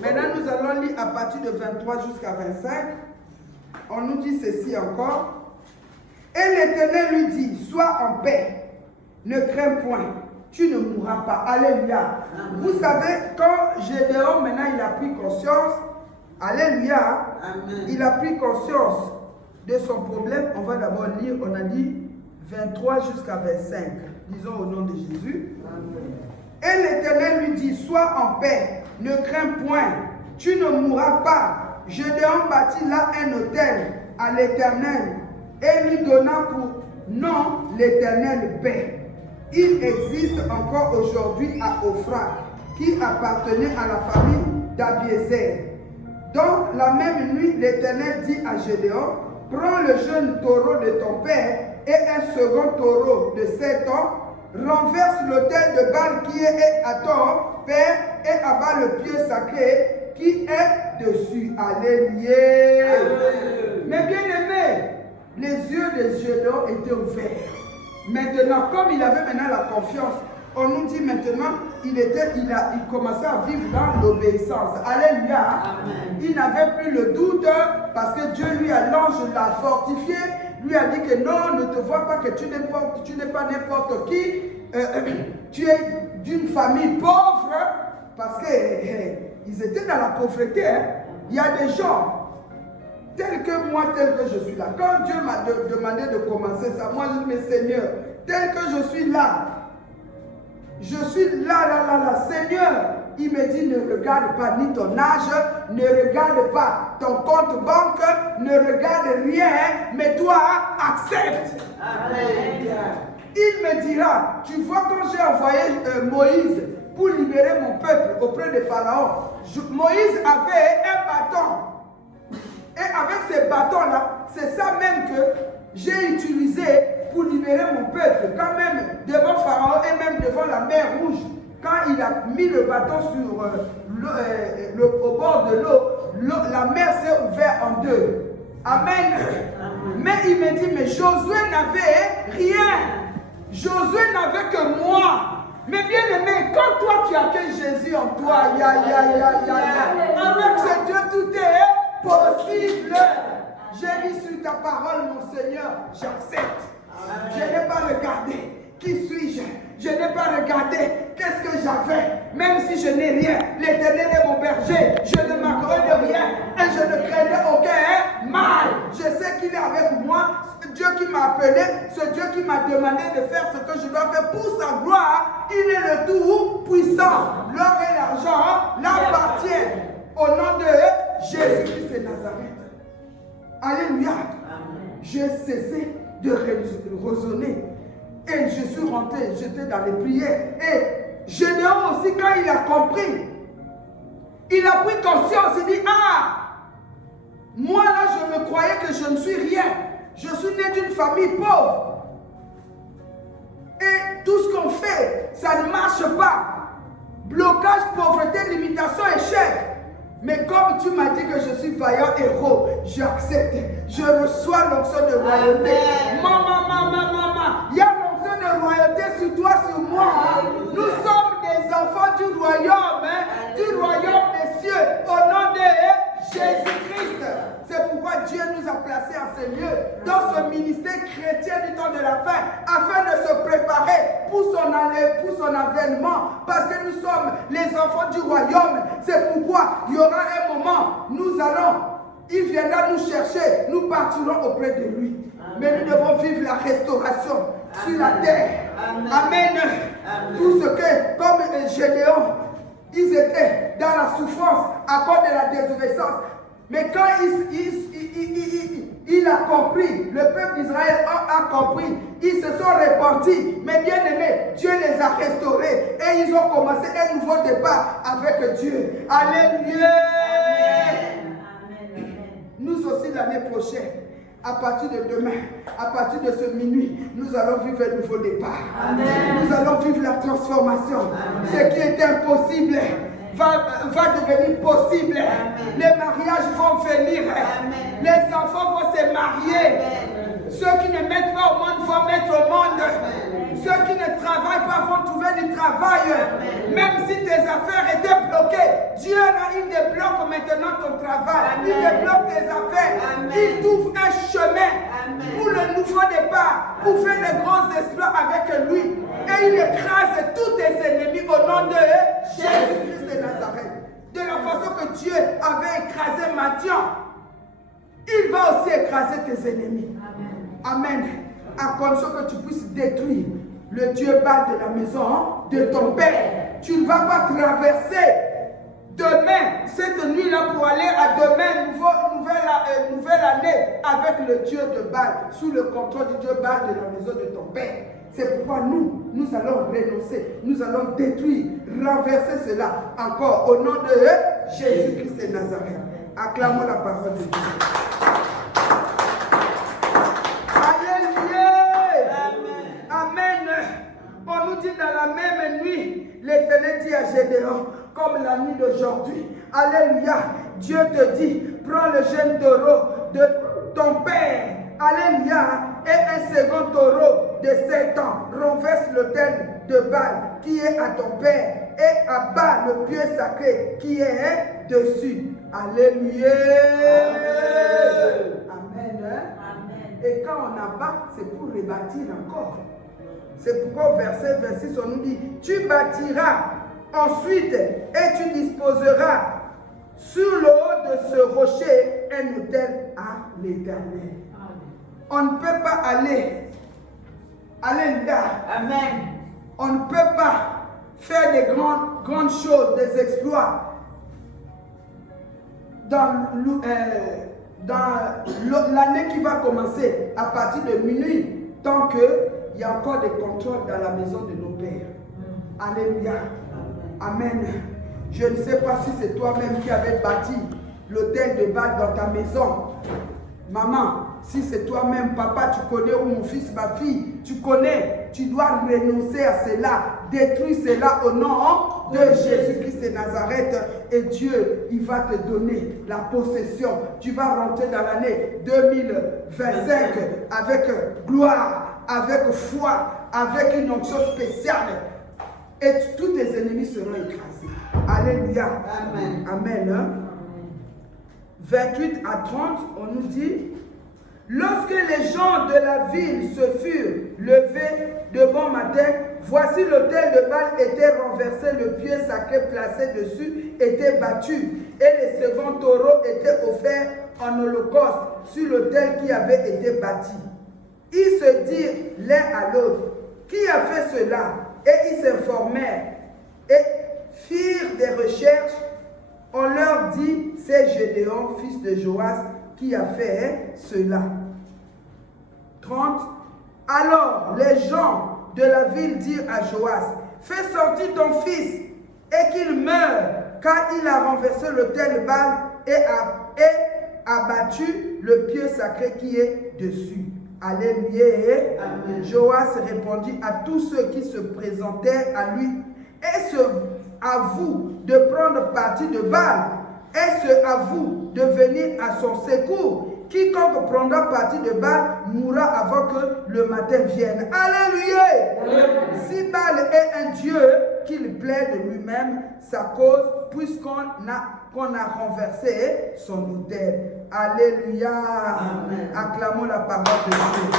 Maintenant, nous allons lire à partir de 23 jusqu'à 25. On nous dit ceci encore. Et l'Éternel lui dit, sois en paix, ne crains point, tu ne mourras pas. Alléluia. Vous savez, quand Gédéon, maintenant, il a pris conscience, alléluia, il a pris conscience de son problème. On va d'abord lire, on a dit 23 jusqu'à 25. Disons au nom de Jésus. Et l'Éternel lui dit, sois en paix, ne crains point, tu ne mourras pas. Gédéon bâtit là un autel à l'Éternel et lui donna pour nom l'Éternel paix. Il existe encore aujourd'hui à Ophra, qui appartenait à la famille d'Abiézer. Donc la même nuit, l'Éternel dit à Gédéon, prends le jeune taureau de ton père et un second taureau de 7 ans, renverse l'autel de Baal qui est à ton père et abat le pied sacré qui est dessus. Alléluia. Mais bien aimé, les yeux de Gédéon étaient ouverts. Maintenant, comme il avait maintenant la confiance, on nous dit maintenant, il commençait à vivre dans l'obéissance. Alléluia. Il n'avait plus le doute parce que Dieu lui a l'ange l'a fortifié, lui a dit que non, ne te vois pas que tu n'es pas n'importe qui, tu es d'une famille pauvre parce que ils étaient dans la pauvreté. Il y a des gens tels que moi, tel que je suis là. Quand Dieu m'a demandé de commencer ça, moi je dis, mais Seigneur, tel que je suis là, Seigneur, il me dit, ne regarde pas ni ton âge, ne regarde pas ton compte banque, ne regarde rien, mais toi, accepte. Amen. Il me dira, tu vois quand j'ai envoyé Moïse pour libérer mon peuple auprès de Pharaon, Moïse avait un bâton. Et avec ce bâton-là, c'est ça même que j'ai utilisé pour libérer mon peuple. Quand même devant Pharaon et même devant la mer Rouge, quand il a mis le bâton sur au bord de l'eau, la mer s'est ouverte en deux. Amen. Mais il me dit, mais Josué n'avait rien. Josué n'avait que moi. Mais bien aimé, quand toi tu accueilles Jésus en toi, avec ce Dieu tout est possible. J'ai mis sur ta parole, mon Seigneur, j'accepte. Je n'ai pas regardé. Qui suis-je? Je n'ai pas regardé qu'est-ce que j'avais. Même si je n'ai rien, l'Éternel est mon berger. Je ne manquerai de rien et je ne craindrai aucun mal. Je sais qu'il est avec moi. Dieu qui m'a appelé, ce Dieu qui m'a demandé de faire ce que je dois faire pour sa gloire, il est le tout-puissant. L'or et l'argent l'appartiennent. Au nom de Jésus-Christ de Nazareth. Alléluia. J'ai cessé de raisonner. Et je suis rentré, j'étais dans les prières. Et Gédéon aussi, quand il a compris, il a pris conscience, il dit, moi là je me croyais que je ne suis rien. Je suis né d'une famille pauvre. Et tout ce qu'on fait, ça ne marche pas. Blocage, pauvreté, limitation, échec. Mais comme tu m'as dit que je suis vaillant héros, j'accepte. Je reçois l'onction de royauté. Maman, il y a l'onction de royauté sur toi, sur moi. Nous sommes des enfants du royaume, du royaume des cieux, au nom de Jésus-Christ. C'est pourquoi Dieu nous a placés en ce lieu, dans ce ministère chrétien du temps de la fin, afin de se préparer pour son avènement, parce que nous sommes les enfants du royaume. C'est pourquoi il y aura un moment, il viendra nous chercher, nous partirons auprès de lui. Mais nous devons vivre la restauration sur la terre. Amen. Tout ce que, comme Gédéon, ils étaient dans la souffrance à cause de la désobéissance. Mais quand il a compris, le peuple d'Israël a compris, ils se sont repentis. Mais bien aimés, Dieu les a restaurés et ils ont commencé un nouveau départ avec Dieu. Alléluia. Nous aussi l'année prochaine, à partir de demain, à partir de ce minuit, nous allons vivre un nouveau départ. Amen. Nous allons vivre la transformation. Amen. Ce qui est impossible va devenir possible. Amen. Les mariages vont venir. Amen. Les enfants vont se marier. Amen. Ceux qui ne mettent pas au monde vont mettre au monde. Amen. Ceux qui ne travaillent pas vont trouver du travail. Amen. Même si tes affaires étaient bloquées, Dieu là, il débloque maintenant ton travail. Amen. Il débloque tes affaires. Amen. Il t'ouvre un chemin. Amen. Pour le nouveau départ, pour faire de grands exploits avec lui. Et il écrase tous tes ennemis au nom de Jésus-Christ de Nazareth. De la façon que Dieu avait écrasé Matthieu, il va aussi écraser tes ennemis. Amen. Amen. À condition que tu puisses détruire le Dieu Baal de la maison de ton père. Tu ne vas pas traverser demain, cette nuit-là, pour aller à demain, nouvelle année, avec le Dieu de Baal, sous le contrôle du Dieu Baal de la maison de ton père. C'est pourquoi nous allons renoncer, nous allons détruire, renverser cela encore au nom de Jésus-Christ de Nazareth. Acclamons la parole de Dieu. Alléluia. Amen. On nous dit dans la même nuit, l'Éternel dit à Gédéon, comme la nuit d'aujourd'hui, Alléluia, Dieu te dit, prends le jeune taureau de ton père, Alléluia, et un second taureau de 7 ans, renverse l'autel de Baal qui est à ton père et abat le pieu sacré qui est dessus. Alléluia. Amen. Amen. Et quand on abat, c'est pour rebâtir encore. C'est pourquoi au verset 26, on nous dit, tu bâtiras ensuite et tu disposeras sur le haut de ce rocher un autel à l'Éternel. On ne peut pas aller. Alléluia. Amen. On ne peut pas faire des grandes choses, des exploits. Dans l'année qui va commencer à partir de minuit, tant qu'il y a encore des contrôles dans la maison de nos pères. Alléluia. Amen. Je ne sais pas si c'est toi-même qui avais bâti l'hôtel de Baal dans ta maison. Maman, si c'est toi-même, papa, tu connais, ou mon fils, ma fille, tu connais, tu dois renoncer à cela, détruire cela au nom de Jésus-Christ de Nazareth. Et Dieu, il va te donner la possession. Tu vas rentrer dans l'année 2025 avec gloire, avec foi, avec une onction spéciale. Et tous tes ennemis seront écrasés. Alléluia. Amen. Amen. 28 à 30, on nous dit: lorsque les gens de la ville se furent levés de bon matin, voici l'autel de Baal était renversé, le pied sacré placé dessus était battu, et les seconds taureaux étaient offerts en holocauste sur l'autel qui avait été bâti. Ils se dirent l'un à l'autre: qui a fait cela? Et ils s'informèrent et firent des recherches. On leur dit: c'est Gédéon, fils de Joas, qui a fait cela. 30. Alors les gens de la ville dirent à Joas: fais sortir ton fils et qu'il meure, car il a renversé l'autel de Baal et a battu le pieu sacré qui est dessus. Alléluia. Amen. Joas répondit à tous ceux qui se présentèrent à lui: est-ce à vous de prendre parti de Baal? Est-ce à vous de venir à son secours? Quiconque prendra parti de Baal mourra avant que le matin vienne. Alléluia. Amen. Si Baal est un Dieu, qu'il plaît de lui-même sa cause, puisqu'on a renversé son autel. Alléluia. Amen. Acclamons la parole de Dieu.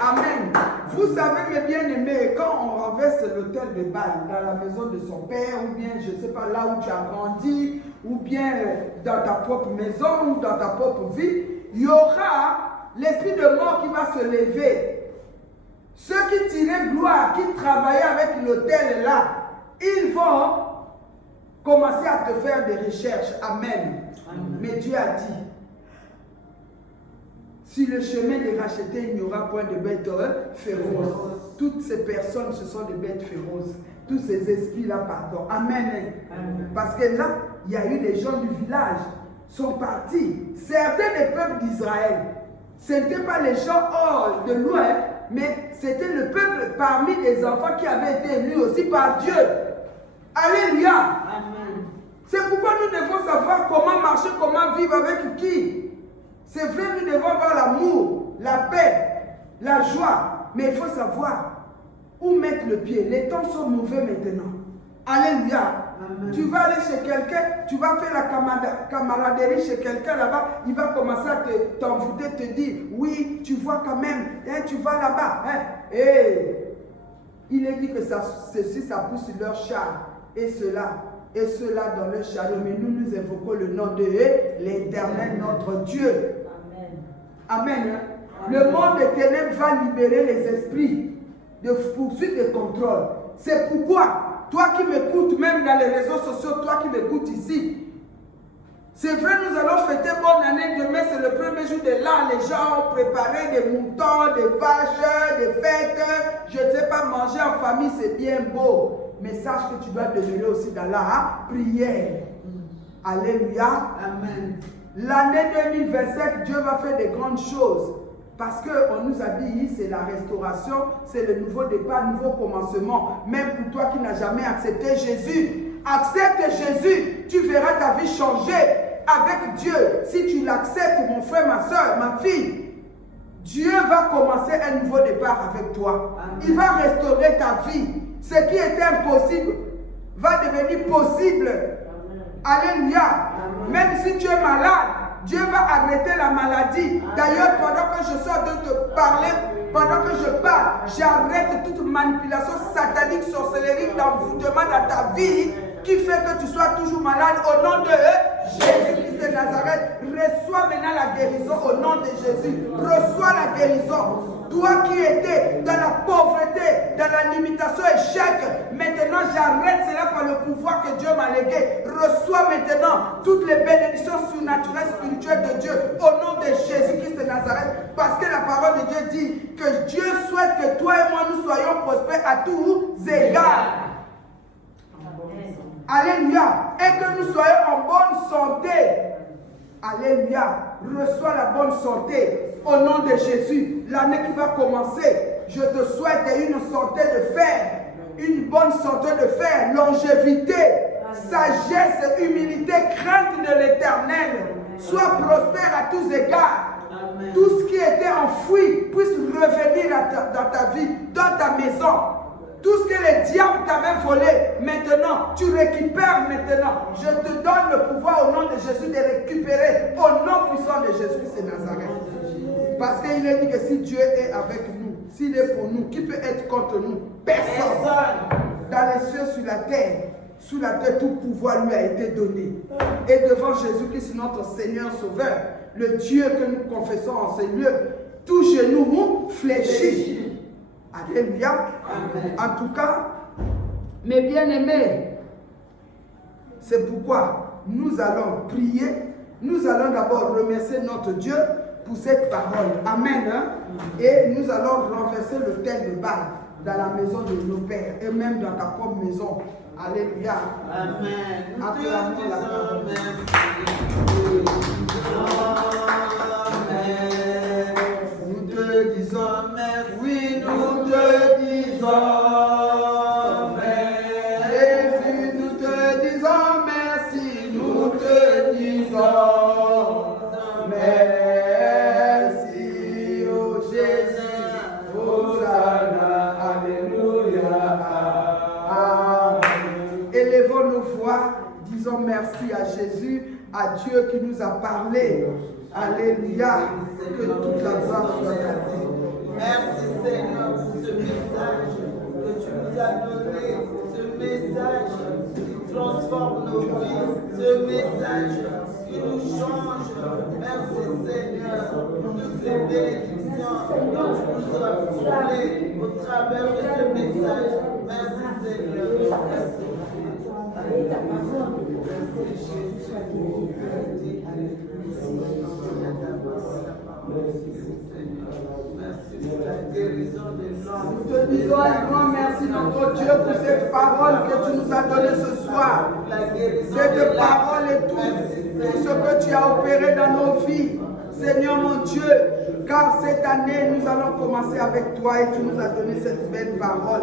Amen. Amen. Vous savez, mes bien-aimés, quand on renverse l'autel de Baal dans la maison de son père, ou bien, je ne sais pas, là où tu as grandi, ou bien dans ta propre maison, ou dans ta propre vie, il y aura l'esprit de mort qui va se lever. Ceux qui tiraient gloire, qui travaillaient avec l'autel là, ils vont commencer à te faire des recherches. Amen. Amen. Mais Dieu a dit: sur le chemin de racheter, il n'y aura point de bêtes féroces. Toutes ces personnes, ce sont des bêtes féroces. Tous ces esprits-là, pardon. Amen. Amen. Parce que là, il y a eu des gens du village, sont partis. Certains des peuples d'Israël, ce n'étaient pas les gens hors de loin, mais c'était le peuple parmi les enfants qui avaient été élus aussi par Dieu. Alléluia. Amen. C'est pourquoi nous devons savoir comment marcher, comment vivre avec qui. C'est vrai, nous devons avoir l'amour, la paix, la joie. Mais il faut savoir où mettre le pied. Les temps sont mauvais maintenant. Alléluia. Amen. Tu vas aller chez quelqu'un, tu vas faire la camaraderie chez quelqu'un là-bas, il va commencer à t'envoûter, te dire: oui, tu vois quand même, hein, tu vas là-bas. Hein. Et il est dit que ceci, ça pousse leur char. Et cela dans le chariot. Mais nous invoquons le nom de l'Éternel, notre Dieu. Amen. Amen. Le monde des ténèbres va libérer les esprits de poursuite et de contrôle. C'est pourquoi, toi qui m'écoutes, même dans les réseaux sociaux, toi qui m'écoutes ici, c'est vrai, nous allons fêter bonne année. Demain, c'est le premier jour de l'an. Les gens ont préparé des moutons, des vaches, des fêtes. Je ne sais pas, manger en famille, c'est bien beau. Mais sache que tu dois demeurer aussi dans la prière. Alléluia. Amen. L'année 2025, Dieu va faire des grandes choses. Parce qu'on nous a dit, c'est la restauration, c'est le nouveau départ, nouveau commencement. Même pour toi qui n'as jamais accepté Jésus, accepte Jésus, tu verras ta vie changer avec Dieu. Si tu l'acceptes, mon frère, ma soeur, ma fille, Dieu va commencer un nouveau départ avec toi. Amen. Il va restaurer ta vie. Ce qui était impossible va devenir possible. Amen. Alléluia. Amen. Même si tu es malade, Dieu va arrêter la maladie. D'ailleurs, pendant que je sors de te parler, pendant que je parle, j'arrête toute manipulation satanique, sorcellerie, d'envoûtement dans ta vie qui fait que tu sois toujours malade au nom de Jésus-Christ de de Nazareth, reçois maintenant la guérison au nom de Jésus. Reçois la guérison. Toi qui étais dans la pauvreté, dans la limitation, échec, maintenant j'arrête cela par le pouvoir que Dieu m'a légué. Reçois maintenant toutes les bénédictions surnaturelles, spirituelles de Dieu au nom de Jésus-Christ de Nazareth. Parce que la parole de Dieu dit que Dieu souhaite que toi et moi nous soyons prospères à tous égards. Alléluia. Et que nous soyons en bonne santé. Alléluia. Reçois la bonne santé au nom de Jésus. L'année qui va commencer, je te souhaite une santé de fer, une bonne santé de fer, longévité, sagesse, humilité, crainte de l'Éternel. Sois prospère à tous égards. Amen. Tout ce qui était enfoui puisse revenir dans ta vie, dans ta maison. Tout ce que les diables t'avaient volé, maintenant, tu récupères maintenant. Je te donne le pouvoir au nom de Jésus de récupérer au nom puissant de Jésus-Christ de Nazareth. Parce qu'il est dit que si Dieu est avec nous, s'il est pour nous, qui peut être contre nous? Personne. Dans les cieux, sur la terre, sous la terre, tout pouvoir lui a été donné. Et devant Jésus-Christ, notre Seigneur Sauveur, le Dieu que nous confessons en ces lieux, tout genou fléchit. Alléluia. En tout cas, mes bien-aimés, c'est pourquoi nous allons prier. Nous allons d'abord remercier notre Dieu pour cette parole. Amen. Et nous allons renverser le tel de balle dans la maison de nos pères et même dans ta propre maison. Alléluia. Amen. Acclamons la parole. Nous te disons merci. Oui, nous te disons merci. Jésus, nous te disons merci. Nous te disons merci. Oh Jésus, Hosanna, alléluia. Amen. Élevons nos voix, disons merci à Jésus, à Dieu qui nous a parlé. Alléluia. Que toute la gloire soit à Dieu. Merci Seigneur pour ce message que tu nous as donné, ce message qui transforme nos vies, ce message qui nous change. Merci Seigneur pour toutes ces bénédictions dont tu nous as parlé au travers de ce message. Merci Seigneur. Merci. Nous te disons un grand merci, notre Dieu, pour cette parole que tu nous as donnée ce soir. Cette parole et tout ce que tu as opéré dans nos vies. Seigneur mon Dieu, car cette année, nous allons commencer avec toi et tu nous as donné cette belle parole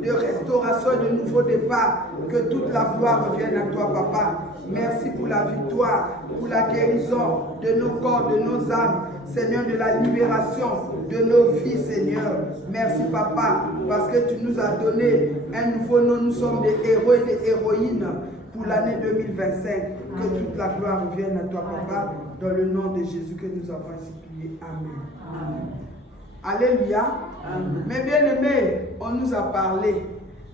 de restauration et de nouveau départ. Que toute la gloire revienne à toi, Papa. Merci pour la victoire, pour la guérison de nos corps, de nos âmes. Seigneur, de la libération de nos vies, Seigneur. Merci, Papa, parce que tu nous as donné un nouveau nom. Nous sommes des héros et des héroïnes pour l'année 2025. Que toute la gloire revienne à toi, Papa, dans le nom de Jésus que nous avons ainsi prié. Amen. Alléluia. Amen. Mais bien aimé, on nous a parlé.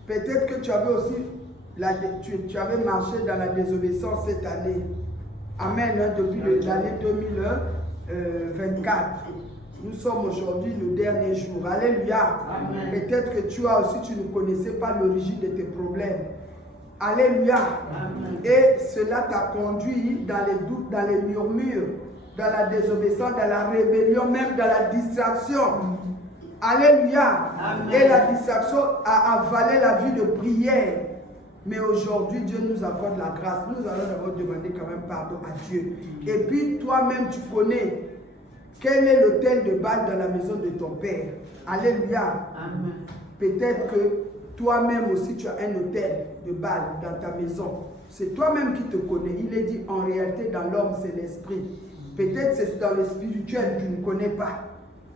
Peut-être que tu avais aussi tu avais marché dans la désobéissance cette année. Amen. Depuis l'année 2024. Nous sommes aujourd'hui le dernier jour. Alléluia. Peut-être que tu ne connaissais pas l'origine de tes problèmes. Alléluia. Amen. Et cela t'a conduit dans les doutes, dans les murmures, dans la désobéissance, dans la rébellion, même dans la distraction. Alléluia. Amen. Et la distraction a avalé la vie de prière. Mais aujourd'hui, Dieu nous accorde la grâce. Nous allons d'abord demander quand même pardon à Dieu. Et puis, toi-même, tu connais quel est l'autel de Baal dans la maison de ton Père. Alléluia. Amen. Peut-être que toi-même aussi, tu as un autel de Baal dans ta maison. C'est toi-même qui te connais. Il est dit, en réalité, dans l'homme, c'est l'esprit. Peut-être c'est dans le spirituel, tu ne connais pas.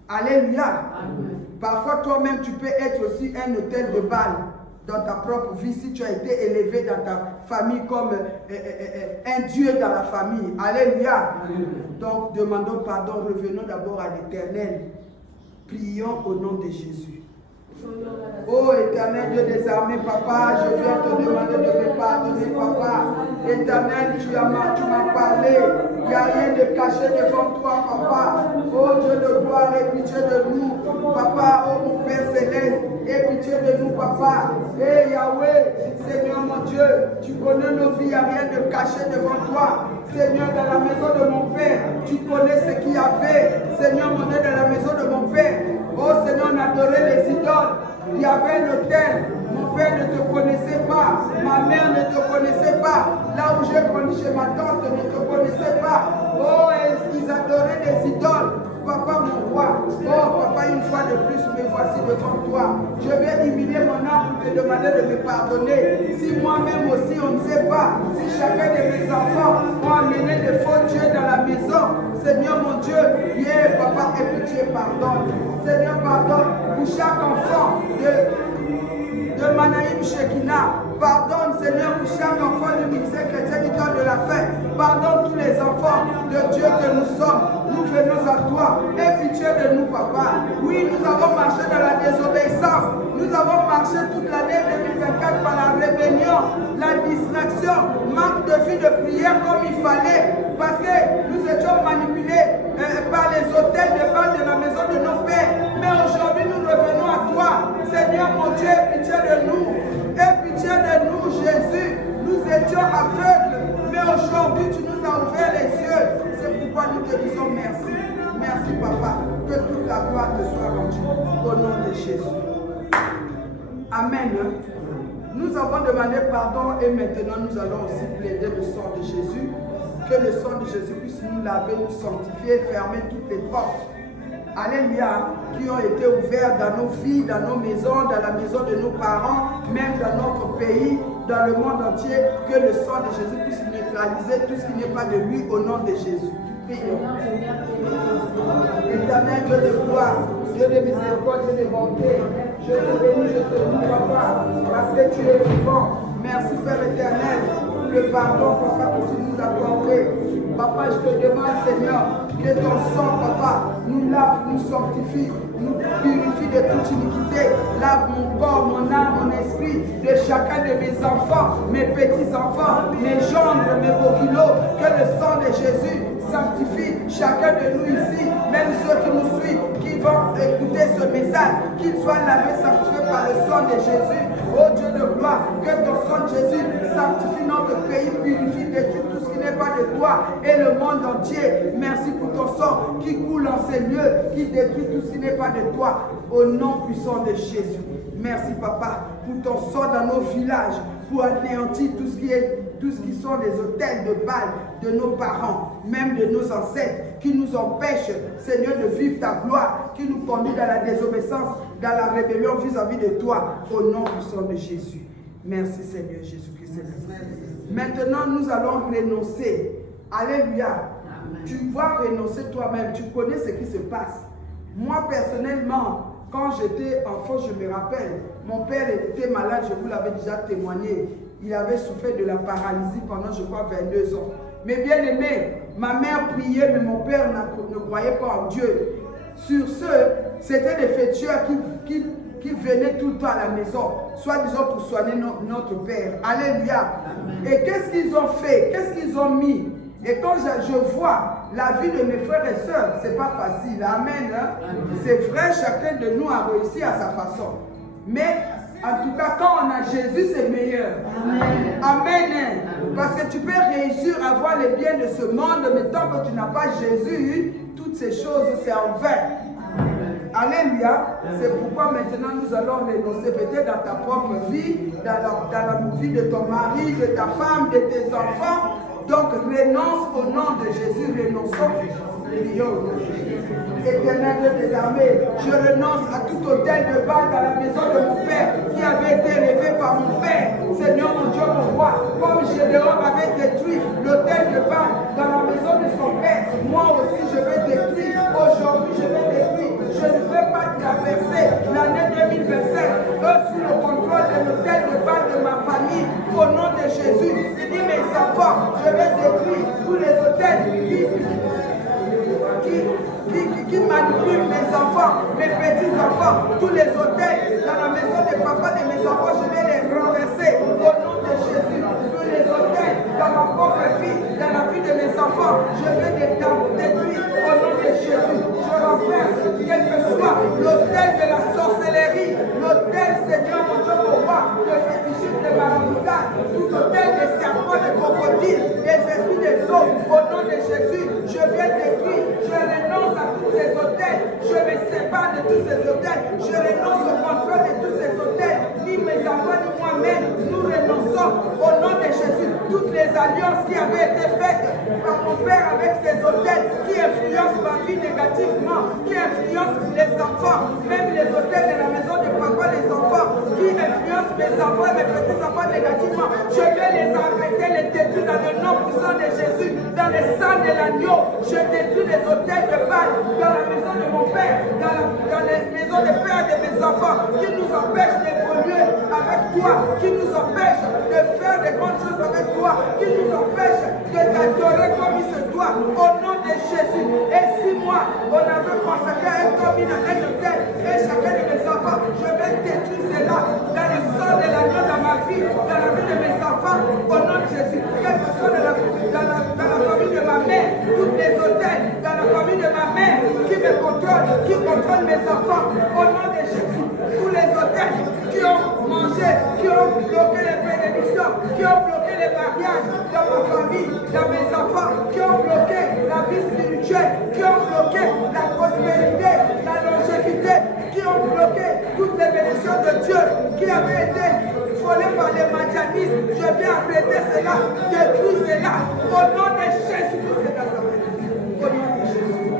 Alléluia. Amen. Parfois, toi-même, tu peux être aussi un autel de Baal dans ta propre vie, si tu as été élevé dans ta famille comme un Dieu dans la famille. Alléluia. Amen. Donc, demandons pardon, revenons d'abord à l'Éternel. Prions au nom de Jésus. Ô Éternel Dieu des armées, Papa, je viens te demander de me pardonner, Papa. Éternel, tu m'as parlé. Il n'y a rien de caché devant toi, papa. Oh Dieu de gloire, aie pitié de nous. Papa, oh mon Père Céleste, aie pitié de nous, papa. Eh Yahweh, Seigneur mon Dieu, tu connais nos vies, il n'y a rien de caché devant toi. Seigneur, dans la maison de mon Père, tu connais ce qu'il y avait. Seigneur mon Dieu, dans la maison de mon Père. Oh Seigneur, on adorait les idoles. Il y avait un hôtel. Mon père ne te connaissait pas. Ma mère ne te connaissait pas. Là où j'ai grandi chez ma tante ne te connaissait pas. Oh, ils adoraient les idoles. Papa, mon roi. Oh, papa, une fois de plus, me voici devant toi. Je vais humilier mon âme pour te demander de me pardonner. Si moi-même aussi, on ne sait pas. Si chacun de mes enfants ont amené de faux dieux dans la maison. Seigneur, mon Dieu, viens, papa, aie pitié, pardonne. Seigneur, pardonne pour chaque enfant de Manaïm Shekinah. Pardonne, Seigneur, pour chaque enfant du ministère chrétien qui donne de la faim. Pardonne tous les enfants de Dieu que nous sommes. Nous venons à toi. Aie pitié de nous, papa. Oui, nous avons marché dans la désobéissance. Nous avons marché toute l'année 2024 par la rébellion, la distraction, manque de vie de prière comme il fallait. Parce que nous étions manipulés par les hôtels de base de la maison de nos pères. Mais aujourd'hui, nous revenons à toi. Seigneur, mon Dieu, aie pitié de nous. Aie pitié de nous, Jésus. Nous étions aveugles. Mais aujourd'hui, tu nous as ouvert les yeux. C'est pourquoi nous te disons merci. Merci, papa. Que toute la gloire te soit rendue. Au nom de Jésus. Amen. Nous avons demandé pardon et maintenant nous allons aussi plaider le sang de Jésus. Que le sang de Jésus puisse nous laver, nous sanctifier, fermer toutes les portes. Alléluia, qui ont été ouvertes dans nos vies, dans nos maisons, dans la maison de nos parents, même dans notre pays, dans le monde entier. Que le sang de Jésus puisse neutraliser tout ce qui n'est pas de lui au nom de Jésus. Prions. Éternel Dieu de gloire, Dieu de miséricorde, Dieu de bonté, je te bénis, je te loue, papa, parce que tu es vivant. Merci Père éternel pour le pardon, papa, que tu nous as accordé. Papa, je te demande, Seigneur, que ton sang, papa, nous lave, nous sanctifie, nous purifie de toute iniquité. Lave mon corps, mon âme, mon esprit, de chacun de mes enfants, mes petits-enfants, mes gendres, mes bokilos. Que le sang de Jésus sanctifie chacun de nous ici, même ceux qui nous suivent, qui vont écouter ce message, qu'ils soient lavés, sanctifiés par le sang de Jésus. Oh Dieu de gloire, que ton sang de Jésus sanctifie notre pays, purifie, détruit tout ce qui n'est pas de toi et le monde entier. Merci pour ton sang qui coule en ces lieux, qui détruit tout ce qui n'est pas de toi. Au nom puissant de Jésus. Merci papa pour ton sang dans nos villages, pour anéantir tout ce qui sont les hôtels de Baal de nos parents, même de nos ancêtres, qui nous empêchent, Seigneur, de vivre ta gloire, qui nous conduit dans la désobéissance, dans la rébellion vis-à-vis de toi, au nom puissant de Jésus. Merci Seigneur Jésus-Christ. Maintenant, nous allons renoncer. Alléluia. Amen. Tu dois renoncer toi-même. Tu connais ce qui se passe. Moi, personnellement, quand j'étais enfant, je me rappelle, mon père était malade, je vous l'avais déjà témoigné. Il avait souffert de la paralysie pendant, je crois, 22 ans. Mais bien aimé, ma mère priait, mais mon père ne croyait pas en Dieu. Sur ce, c'était des fétieurs qui venaient tout le temps à la maison, soi-disant pour soigner notre père. Alléluia. Amen. Et qu'est-ce qu'ils ont fait? Qu'est-ce qu'ils ont mis? Et quand je vois la vie de mes frères et sœurs, c'est pas facile. Amen. Hein? C'est vrai, chacun de nous a réussi à sa façon. Mais en tout cas, quand on a Jésus, c'est meilleur. Amen. Amen. Parce que tu peux réussir à voir les biens de ce monde, mais tant que tu n'as pas Jésus, toutes ces choses, c'est en vain. Alléluia. C'est pourquoi maintenant nous allons renoncer peut-être dans ta propre vie, dans la vie de ton mari, de ta femme, de tes enfants. Donc renonce au nom de Jésus, renonçons. Éternel Dieu des armées, je renonce à tout hôtel de Baal dans la maison de mon père qui avait été élevé par mon père. Seigneur mon Dieu, mon roi, comme Gédéon avait détruit l'hôtel de Baal dans la maison de son père, moi aussi je vais détruire. Aujourd'hui je vais détruire. Je ne veux pas traverser l'année 2025 sous le contrôle de l'hôtel de Baal de ma famille. Au nom de Jésus, il dit mes enfants, je vais détruire tous les hôtels qui manipulent mes enfants, mes petits-enfants, tous les hôtels dans la maison de papa de mes enfants, je vais les renverser au nom de Jésus. Tous les hôtels dans ma ces hôtels. Je renonce au contrôle de tous ces hôtels. Ni mes enfants, ni moi-même, nous renonçons au nom de Jésus. Toutes les alliances qui avaient été faites par mon Père avec ces hôtels qui influencent ma vie négativement, qui influencent les enfants, même les hôtels de la maison de papa, les enfants, qui influencent mes enfants et mes petits-enfants négativement. Je vais les arrêter, les détruire dans le nom puissant de Jésus, dans le sang de l'agneau. Je détruis les hôtels de Baal dans la maison de mon Père, dans les maisons de père de mes enfants, qui nous empêchent d'évoluer avec toi, qui nous empêchent de faire des bonnes choses avec toi, qui nous empêchent de t'adorer comme il se doit, au nom de Jésus. Et si moi, on avait consacré un commune à un hôtel, et chacun de mes enfants, je vais détruire cela dans le sang de l'agneau dans ma vie, dans la vie de mes enfants, au nom de Jésus. Quelle que soit dans la famille de ma mère, tous les hôtels, dans la famille de ma mère, qui me contrôle, qui contrôle mes enfants, au nom de Jésus. Tous les hôtels qui ont mangé, qui ont bloqué les bénédictions, qui ont bloqué les mariages dans ma famille, dans mes enfants, qui ont bloqué la vie spirituelle, qui ont bloqué la prospérité, la longévité, qui ont bloqué toutes les bénédictions de Dieu qui avaient été volées par les madianistes. Je viens arrêter cela, détruire cela, au nom de Jésus-Christ de Nazareth. Au nom de Jésus.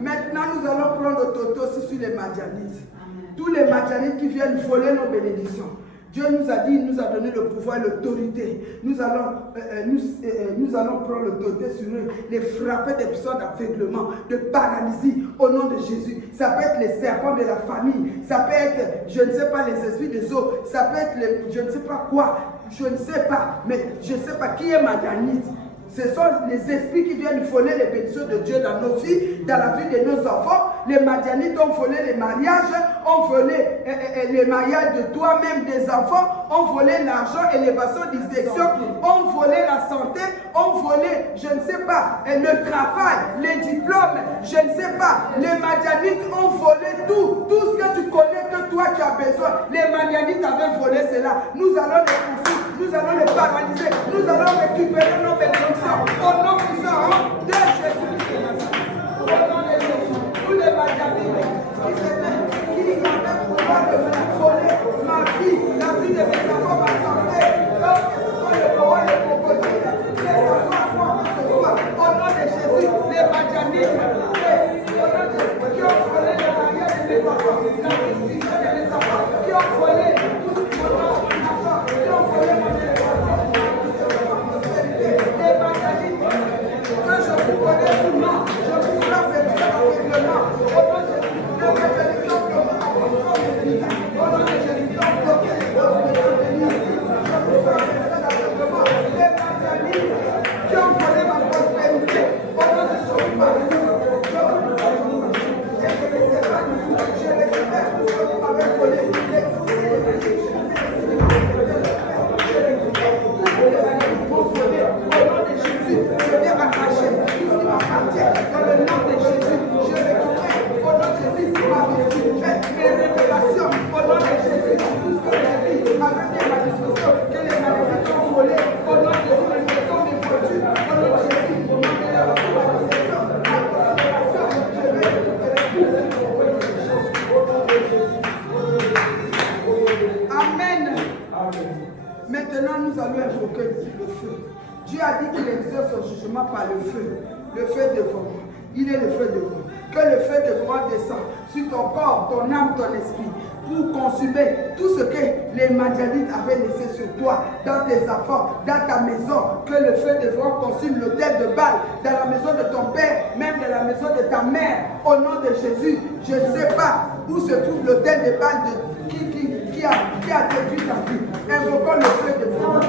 Maintenant, nous allons prendre le toto aussi sur les madianites. Tous les madianites qui viennent voler nos bénédictions. Dieu nous a dit, il nous a donné le pouvoir et l'autorité. Nous allons prendre l'autorité sur eux, les frapper des puissants d'aveuglement, de paralysie, au nom de Jésus. Ça peut être les serpents de la famille, ça peut être, je ne sais pas, les esprits des eaux, ça peut être, je ne sais pas quoi, je ne sais pas, mais je ne sais pas qui est madianite. Ce sont les esprits qui viennent voler les bénédictions de Dieu dans nos vies, dans la vie de nos enfants. Les madianites ont volé les mariages, ont volé les mariages de toi-même, des enfants, ont volé l'argent, élévation, dissection, ont volé la santé, ont volé, je ne sais pas, le travail, les diplômes, je ne sais pas. Les madianites ont volé tout ce que tu connais, que toi tu as besoin. Les madianites avaient volé cela. Nous allons les poursuivre, nous allons les paralyser, nous allons récupérer nos bénédictions. Au nom puissant de Jésus. Au nom de Jésus. Tous les madianites qui avaient pouvoir de voler ma vie, la vie de mes enfants, ma santé, donc que ce soit le pouvoir de crocodile, les enfants, moi, que ce soit, au nom de Jésus, les madianites, au nom de Jésus, qui ont volé le mariage de mes enfants, la vie spirituelle de mes enfants, qui ont volé tout ce qu'on a, qui ont volé mon élévation. Les madianites, que je vous connais tout le monde, je vous frappe et je l'aveuglement. Au nom de Jésus, les madianites qui ont bloqué la position de l'Église. Au nom de Jésus, qui ont bloqué les portes de l'Église. Je vous frappe et je l'aveuglement. Les madianites qui ont volé ma prospérité. Au nom de Jésus, je vous parle. Je vous parle. Et je ne sais pas du tout. Je récupère tout ce que vous m'avez volé. Les soucis, les péchés, je viens m'arracher tout ce qui m'appartient dans le nom de Jésus. Je récupère au nom de Jésus ma vie, mes révélations au nom de Jésus. Tout ce que j'ai dit avec ma discussion, que les maléfiques ont volé au nom de Jésus, les maisons, mes voitures, au nom de Jésus, au nom de la possession, je vais récupérer tout. Amen. Maintenant, nous allons invoquer le feu. Dieu a dit qu'il exerce son jugement par le feu dévorant. Il est le feu dévorant. Que le feu dévorant descend sur ton corps, ton âme, ton esprit, pour consumer tout ce que les madianites avaient laissé sur toi, dans tes enfants, dans ta maison. Que le feu dévorant consume l'autel de Baal, dans la maison de ton père, même dans la maison de ta mère. Au nom de Jésus, je ne sais pas où se trouve l'autel de Baal qui a détruit ta vie. Invoquons le feu dévorant.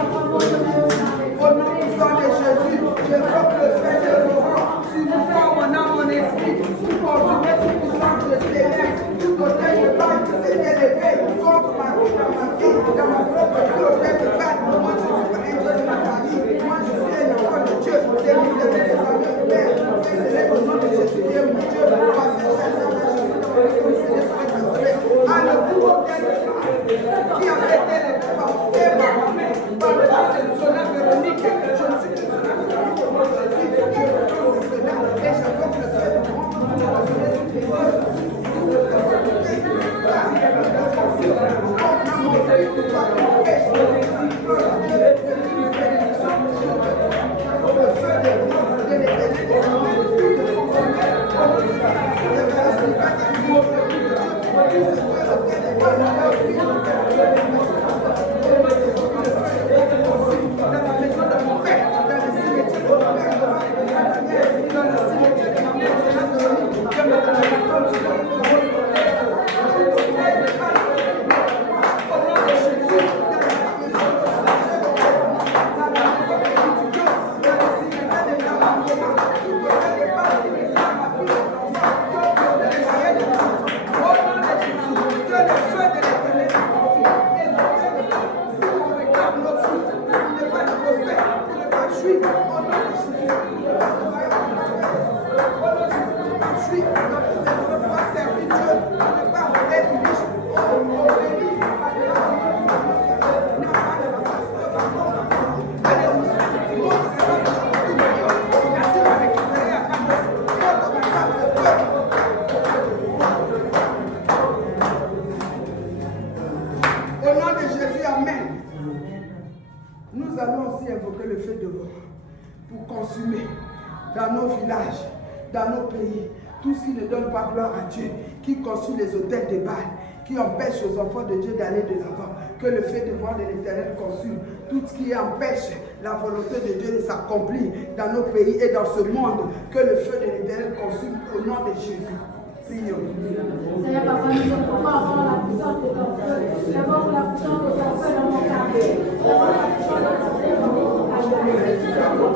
Au nom puissant de Jésus, j'invoque le feu dévorant sur mon corps, mon âme, mon esprit, pour consumer toute puissance de ténèbres, tout autel de Baal qui s'est élevé contre ma vie, dans ma vie, dans ma propre vie, autel de Baal. Moi, je suis pas un Dieu de ma famille. Moi, je suis un enfant de Dieu. C'est libéré des familles de Père. C'est célèbre au nom de Jésus qui est mon Dieu. Parce que j'ai qui avait été Jésus, au nom de Jésus, je ne veux pas servir Dieu, je ne veux pas être riche. Au nom de Jésus, amen. Nous allons aussi invoquer le feu de l'eau pour consumer dans nos villages, dans nos pays, tout ce qui ne donne pas gloire à Dieu, qui consume les autels de Baal, qui empêche aux enfants de Dieu d'aller de l'avant. Que le feu de voir de l'Éternel consume tout ce qui empêche la volonté de Dieu de s'accomplir dans nos pays et dans ce monde. Que le feu de l'Éternel consume au nom de Jésus. Prions. Seigneur, papa, nous sommes pour toi avoir la puissance de ton feu, d'avoir la puissance de ton feu dans mon quartier, d'avoir la puissance de ton feu dans mon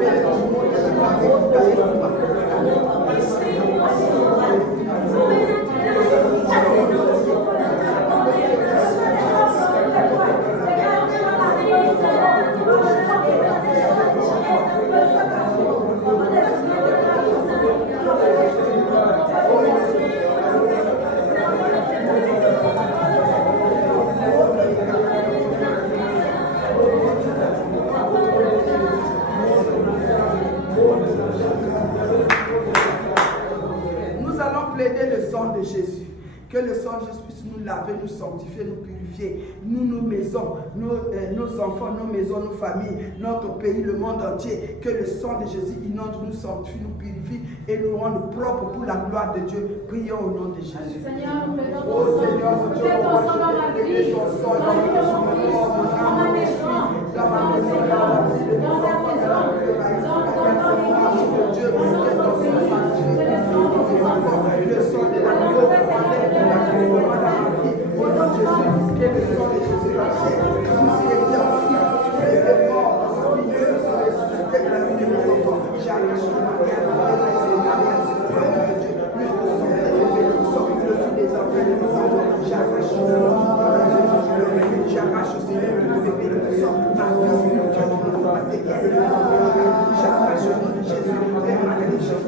Nous allons plaider le sang de Jésus. Que le sang de Jésus puisse nous laver, nous sanctifier, nous purifier. Nous, nos maisons, nos enfants, nos maisons, nos familles, notre pays, le monde entier. Que le sang de Jésus inonde, nous sanctifie, nous purifie et nous rende propres pour la gloire de Dieu. Prions au nom de Jésus. Seigneur, nous plaidons Oh Seigneur, mon Dieu, ton sang dans ma vie, ton sang dans ma vie, dans ma maison, dans ma maison, dans ma maison, Dieu, que ton sang sanctifie, le sang de l'agneau, au nom de Jésus, que le sang de Jésus achète tout ce qui est bien aussi, les morts, les ressuscités de la vie de mes enfants. J'arrache ma guerre, j'arrache aussi le bébé de sang, ma vie spirituelle, j'arrache au nom de Jésus, les malédictions,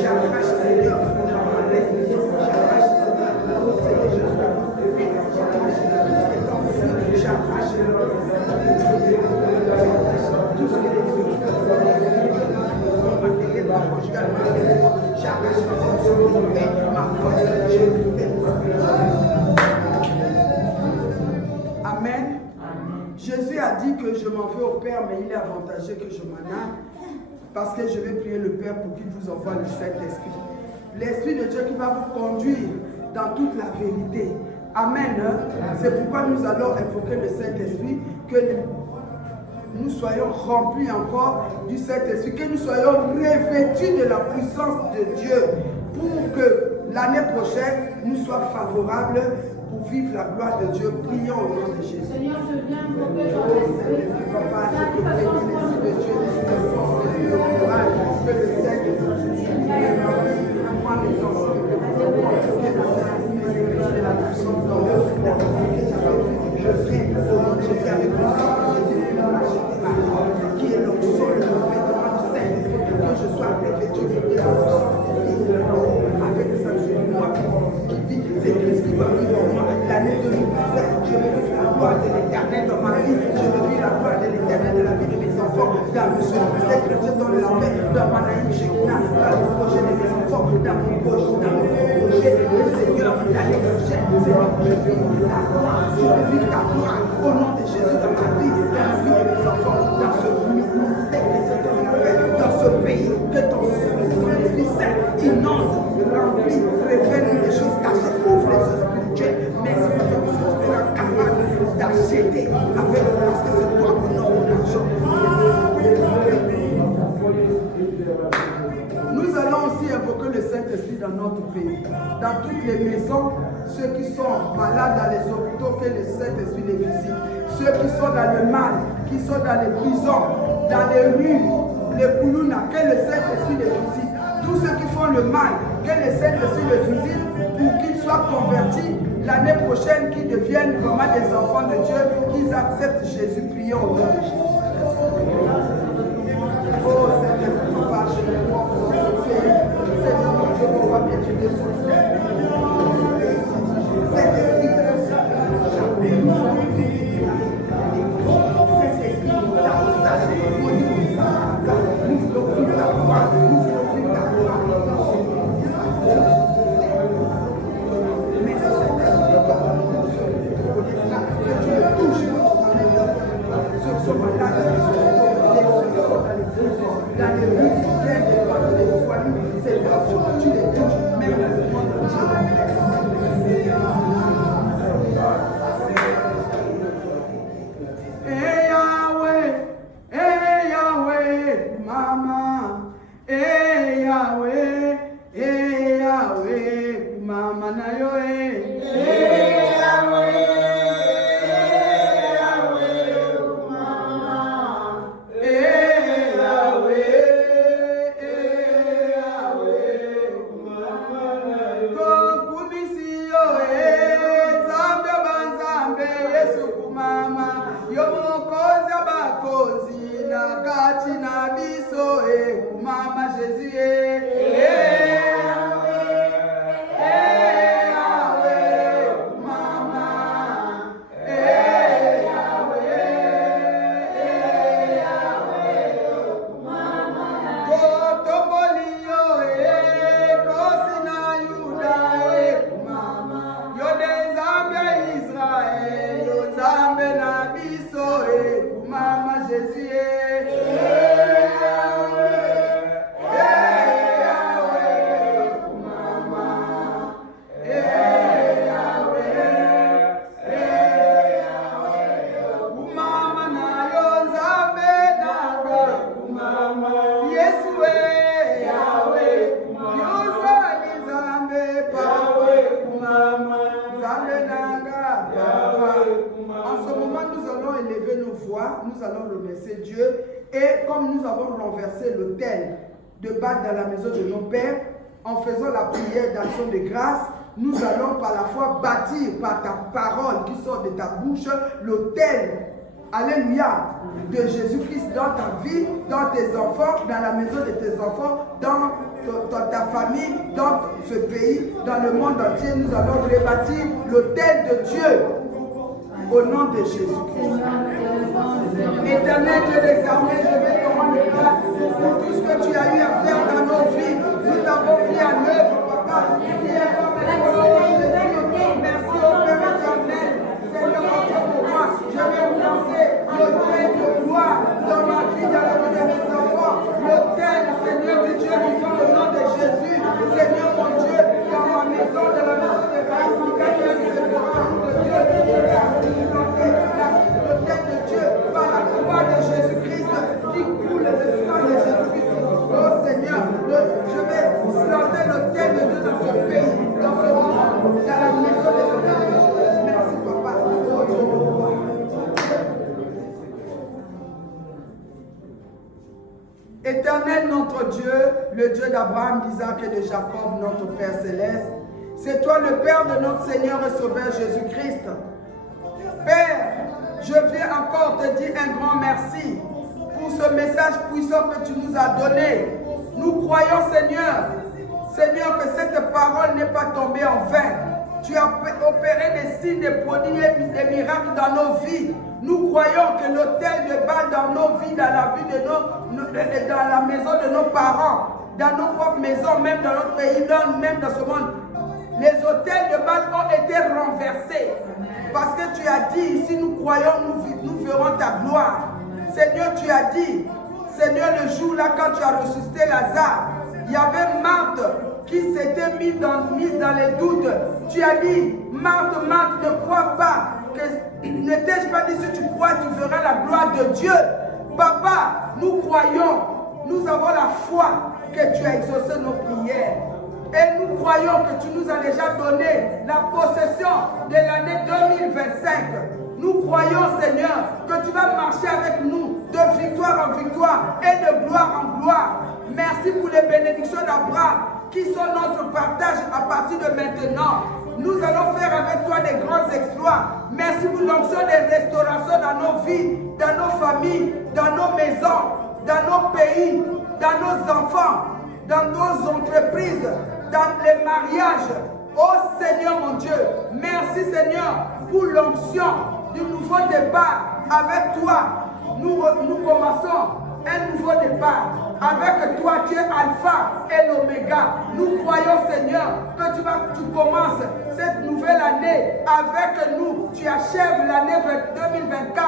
j'arrache ces léons, Amen. Jésus a dit que je m'en vais au Père, mais il est avantageux que je m'en aille, parce que je vais prier le Père pour qu'il vous envoie le Saint-Esprit. L'Esprit de Dieu qui va vous conduire dans toute la vérité. Amen. C'est pourquoi nous allons invoquer le Saint-Esprit, que nous soyons remplis encore du Saint-Esprit, que nous soyons revêtus de la puissance de Dieu, pour que l'année prochaine nous soit favorable pour vivre la gloire de Dieu. Prions au nom de Jésus. Seigneur, je viens invoquer ton esprit. Papa, je te prie que l'Esprit de Dieu, l'Esprit de force, l'Esprit de courage, que le Saint-Esprit, moi mes enfants, que la puissance dans le fond, je viens au nom de Jésus avec le qui est l'onction, le vêtement du Saint-Esprit, que je sois revêtu de la puissance avec ça, moi qui vis, c'est Christ qui va vivre en moi. L'année 2017, je vais vivre la gloire de l'Éternel dans ma vie, je vais vivre la gloire de l'Éternel dans la vie de mes enfants, dans le succès chrétien, dans la paix, dans ma naïve Shekinah, dans le projet de mes enfants, dans mon projet, le Seigneur, l'année prochaine, Seigneur, je vais vivre la gloire, je vais vivre ta gloire au nom de Jésus dans ma vie, dans la vie de mes enfants, dans ce ministère chrétien, dans la paix, dans ce pays, que ton Esprit Saint inonde, remplit, révèle les choses cachées, ouvre les yeux spirituels, mais c'est que nous serons capables d'acheter avec, parce que c'est toi pour notre argent. Nous allons aussi invoquer le Saint-Esprit dans notre pays, dans toutes les maisons, ceux qui sont malades dans les hôpitaux, que le Saint-Esprit les visite, ceux qui sont dans le mal, qui sont dans les prisons, dans les rues, les Koulouna, que le Saint-Esprit les visite, tous ceux qui font le mal, que le Saint-Esprit les visite pour qu'ils soient convertis l'année prochaine qu'ils deviennent vraiment des enfants de Dieu, qu'ils acceptent Jésus. Prions au nom de Jésus. Oh Seigneur, papa, je me vois pour ce Seigneur, mon Dieu, on va bien te défendre. Cet esprit de nous allons remercier Dieu. Et comme nous avons renversé l'autel de Baal dans la maison de nos pères, en faisant la prière d'action de grâce, nous allons par la foi bâtir par ta parole qui sort de ta bouche l'autel, alléluia, de Jésus-Christ dans ta vie, dans tes enfants, dans la maison de tes enfants, dans ta famille, dans ce pays, dans le monde entier. Nous allons rebâtir l'autel de Dieu au nom de Jésus-Christ. Éternel Dieu des armées, je vais te rendre grâce pour tout ce que tu as eu à faire dans nos vies. Nous t'avons mis en œuvre, papa. Merci au Père éternel. Seigneur, encore pour moi, je vais vous lancer l'autel de gloire dans ma vie, dans la vie de mes enfants. L'autel, Seigneur, de Dieu, vivant au nom de Jésus. Seigneur, mon Dieu, dans ma maison, dans la maison de grâce, l'autel de Dieu, par la croix de Jésus-Christ, qui coule le sang de Jésus-Christ. Oh Seigneur, je vais planter l'autel de Dieu dans ce pays, dans ce monde, dans la maison de Jésus. Merci papa. Oh Dieu de gloire. Éternel notre Dieu, le Dieu d'Abraham, d'Isaac et de Jacob, notre Père céleste, c'est toi le Père de notre Seigneur et Sauveur Jésus-Christ. Père, je viens encore te dire un grand merci pour ce message puissant que tu nous as donné. Nous croyons, Seigneur, que cette parole n'est pas tombée en vain. Tu as opéré des signes, des prodiges et des miracles dans nos vies. Nous croyons que l'autel de Baal dans nos vies, dans la vie de dans la maison de nos parents, dans nos propres maisons, même dans notre pays, même dans ce monde, les autels de Baal ont été renversés. Parce que tu as dit, ici nous croyons, nous verrons ta gloire. Seigneur, tu as dit, Seigneur, le jour-là, quand tu as ressuscité Lazare, il y avait Marthe qui s'était mise dans les doutes. Tu as dit, Marthe, ne crois pas. Ne t'ai-je pas dit, si tu crois, tu verras la gloire de Dieu. Papa, nous croyons, nous avons la foi que tu as exaucé nos prières. Et nous croyons que tu nous as déjà donné la possession de l'année 2025. Nous croyons, Seigneur, que tu vas marcher avec nous de victoire en victoire et de gloire en gloire. Merci pour les bénédictions d'Abraham qui sont notre partage à partir de maintenant. Nous allons faire avec toi des grands exploits. Merci pour l'onction des restaurations dans nos vies, dans nos familles, dans nos maisons, dans nos pays, dans nos enfants, dans nos entreprises, dans les mariages. Oh Seigneur mon Dieu, merci Seigneur pour l'onction du nouveau départ avec toi. Nous commençons un nouveau départ. Avec toi, tu es Alpha et l'Oméga. Nous croyons, Seigneur, que tu commences cette nouvelle année avec nous. Tu achèves l'année 2024.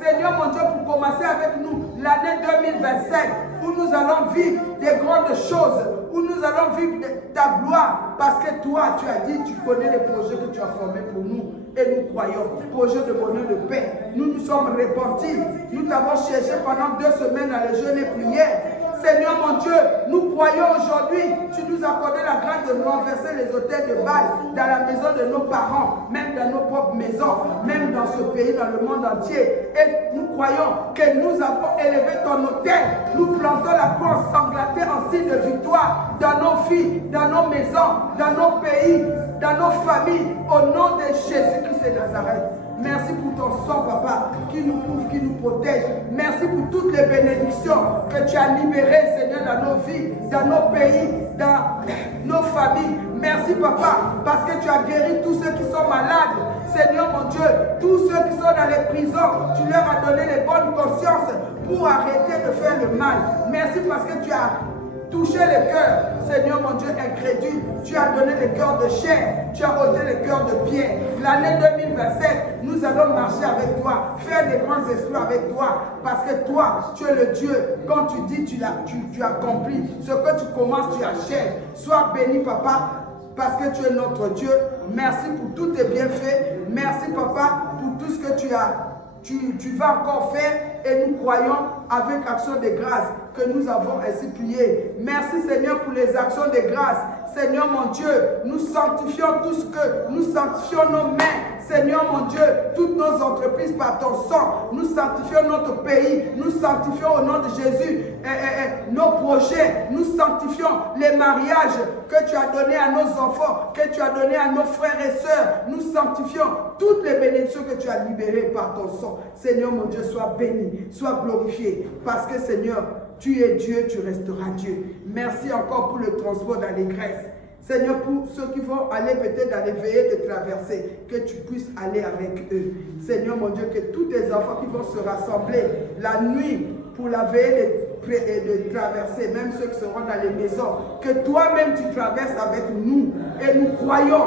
Seigneur, mon Dieu, pour commencer avec nous l'année 2025, où nous allons vivre des grandes choses, où nous allons vivre ta gloire. Parce que toi, tu as dit, tu connais les projets que tu as formés pour nous. Et nous croyons, projet de bonheur, de paix. Nous nous sommes repentis. Nous t'avons cherché pendant 2 semaines dans les jeûnes et prières. Seigneur mon Dieu, nous croyons aujourd'hui, tu nous as accordé la grâce de renverser les autels de Baal dans la maison de nos parents, même dans nos propres maisons, même dans ce pays, dans le monde entier. Et nous croyons que nous avons élevé ton autel. Nous plantons la croix sanglantée en signe de victoire dans nos vies, dans nos maisons, dans nos pays, dans nos familles, au nom de Jésus-Christ de Nazareth. Merci pour ton sang, Papa, qui nous couvre, qui nous protège. Merci pour toutes les bénédictions que tu as libérées, Seigneur, dans nos vies, dans nos pays, dans nos familles. Merci, Papa, parce que tu as guéri tous ceux qui sont malades. Seigneur, mon Dieu, tous ceux qui sont dans les prisons, tu leur as donné les bonnes consciences pour arrêter de faire le mal. Merci parce que tu as touché les cœurs, Seigneur mon Dieu, incrédule. Tu as donné les cœurs de chair, tu as ôté les cœurs de pierre. L'année 2027, nous allons marcher avec toi, faire des grands exploits avec toi, parce que toi, tu es le Dieu. Quand tu dis, tu accomplis. Ce que tu commences, tu achèves. Sois béni, Papa, parce que tu es notre Dieu. Merci pour tous tes bienfaits. Merci, Papa, pour tout ce que tu vas encore faire, et nous croyons avec action de grâce que nous avons ainsi prié. Merci Seigneur pour les actions de grâce. Seigneur mon Dieu, nous sanctifions tout ce que nous sanctifions nos mains. Seigneur mon Dieu, toutes nos entreprises par ton sang, nous sanctifions notre pays, nous sanctifions au nom de Jésus nos projets, nous sanctifions les mariages que tu as donnés à nos enfants, que tu as donnés à nos frères et sœurs. Nous sanctifions toutes les bénédictions que tu as libérées par ton sang. Seigneur mon Dieu, sois béni, sois glorifié, parce que Seigneur, tu es Dieu, tu resteras Dieu. Merci encore pour le transport dans les Grèces. Seigneur, pour ceux qui vont aller peut-être dans les veillées de traversée, que tu puisses aller avec eux. Seigneur mon Dieu, que tous tes enfants qui vont se rassembler la nuit pour la veillée de traversée, même ceux qui seront dans les maisons, que toi-même tu traverses avec nous. Et nous croyons,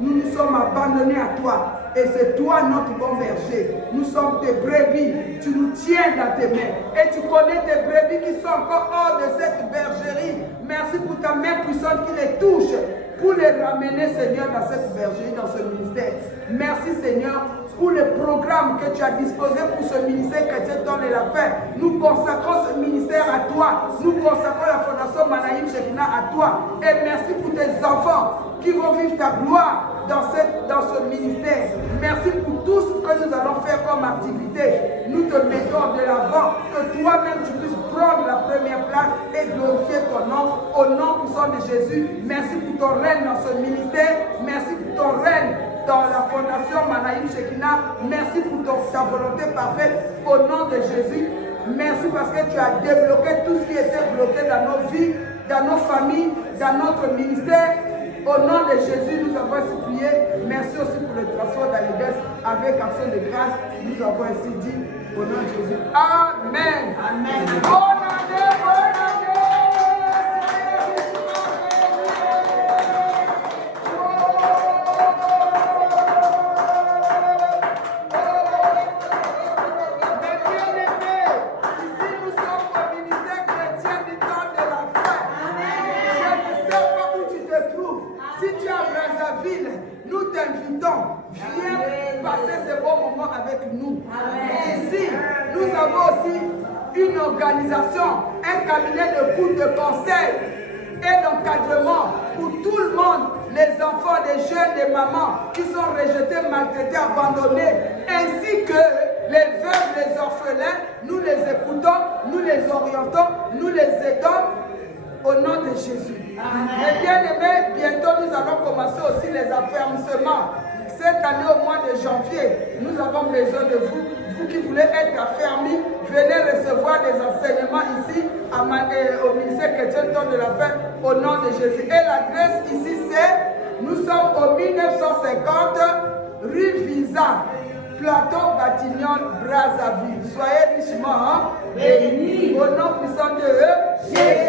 nous nous sommes abandonnés à toi. Et c'est toi notre bon berger. Nous sommes tes brebis. Tu nous tiens dans tes mains. Et tu connais tes brebis qui sont encore hors de cette bergerie. Merci pour ta main puissante qui les touche. Pour les ramener, Seigneur, dans cette bergerie, dans ce ministère. Merci, Seigneur, pour le programme que tu as disposé pour ce ministère chrétien dans la paix. Nous consacrons ce ministère à toi. Nous consacrons la fondation Manaïm Shekinah à toi. Et merci pour tes enfants qui vont vivre ta gloire dans ce ministère. Merci pour tout ce que nous allons faire comme activité. Nous te mettons de l'avant, que toi-même tu puisses prendre la première place et glorifier ton nom, au nom puissant de Jésus. Merci pour ton règne dans ce ministère. Merci pour ton règne dans la fondation Manaïm Shekinah. Merci pour ta volonté parfaite, au nom de Jésus. Merci parce que tu as débloqué tout ce qui était bloqué dans nos vies, dans nos familles, dans notre ministère. Au nom de Jésus, nous avons ainsi prié. Merci aussi pour le transport d'Alibès avec action de grâce. Nous avons ainsi dit au nom de Jésus. Amen. Amen. Bonne année, bonne année. Viens passer ce bon moment avec nous. Ici, nous avons aussi une organisation, un cabinet de cours de conseil et d'encadrement pour tout le monde, les enfants, les jeunes, les mamans qui sont rejetés, maltraités, abandonnés, ainsi que les veuves, les orphelins. Nous les écoutons, nous les orientons, nous les aidons Au nom de Jésus. Et bien aimés, bientôt nous allons commencer aussi les affermissements. Cette année au mois de janvier, nous avons besoin de vous. Vous qui voulez être affermis, venez recevoir des enseignements ici au ministère chrétien de la paix au nom de Jésus. Et l'adresse ici c'est, nous sommes au 1950 rue Visa, Plateau Batignolles, Brazzaville. Soyez richement bénis au nom puissant de Jésus.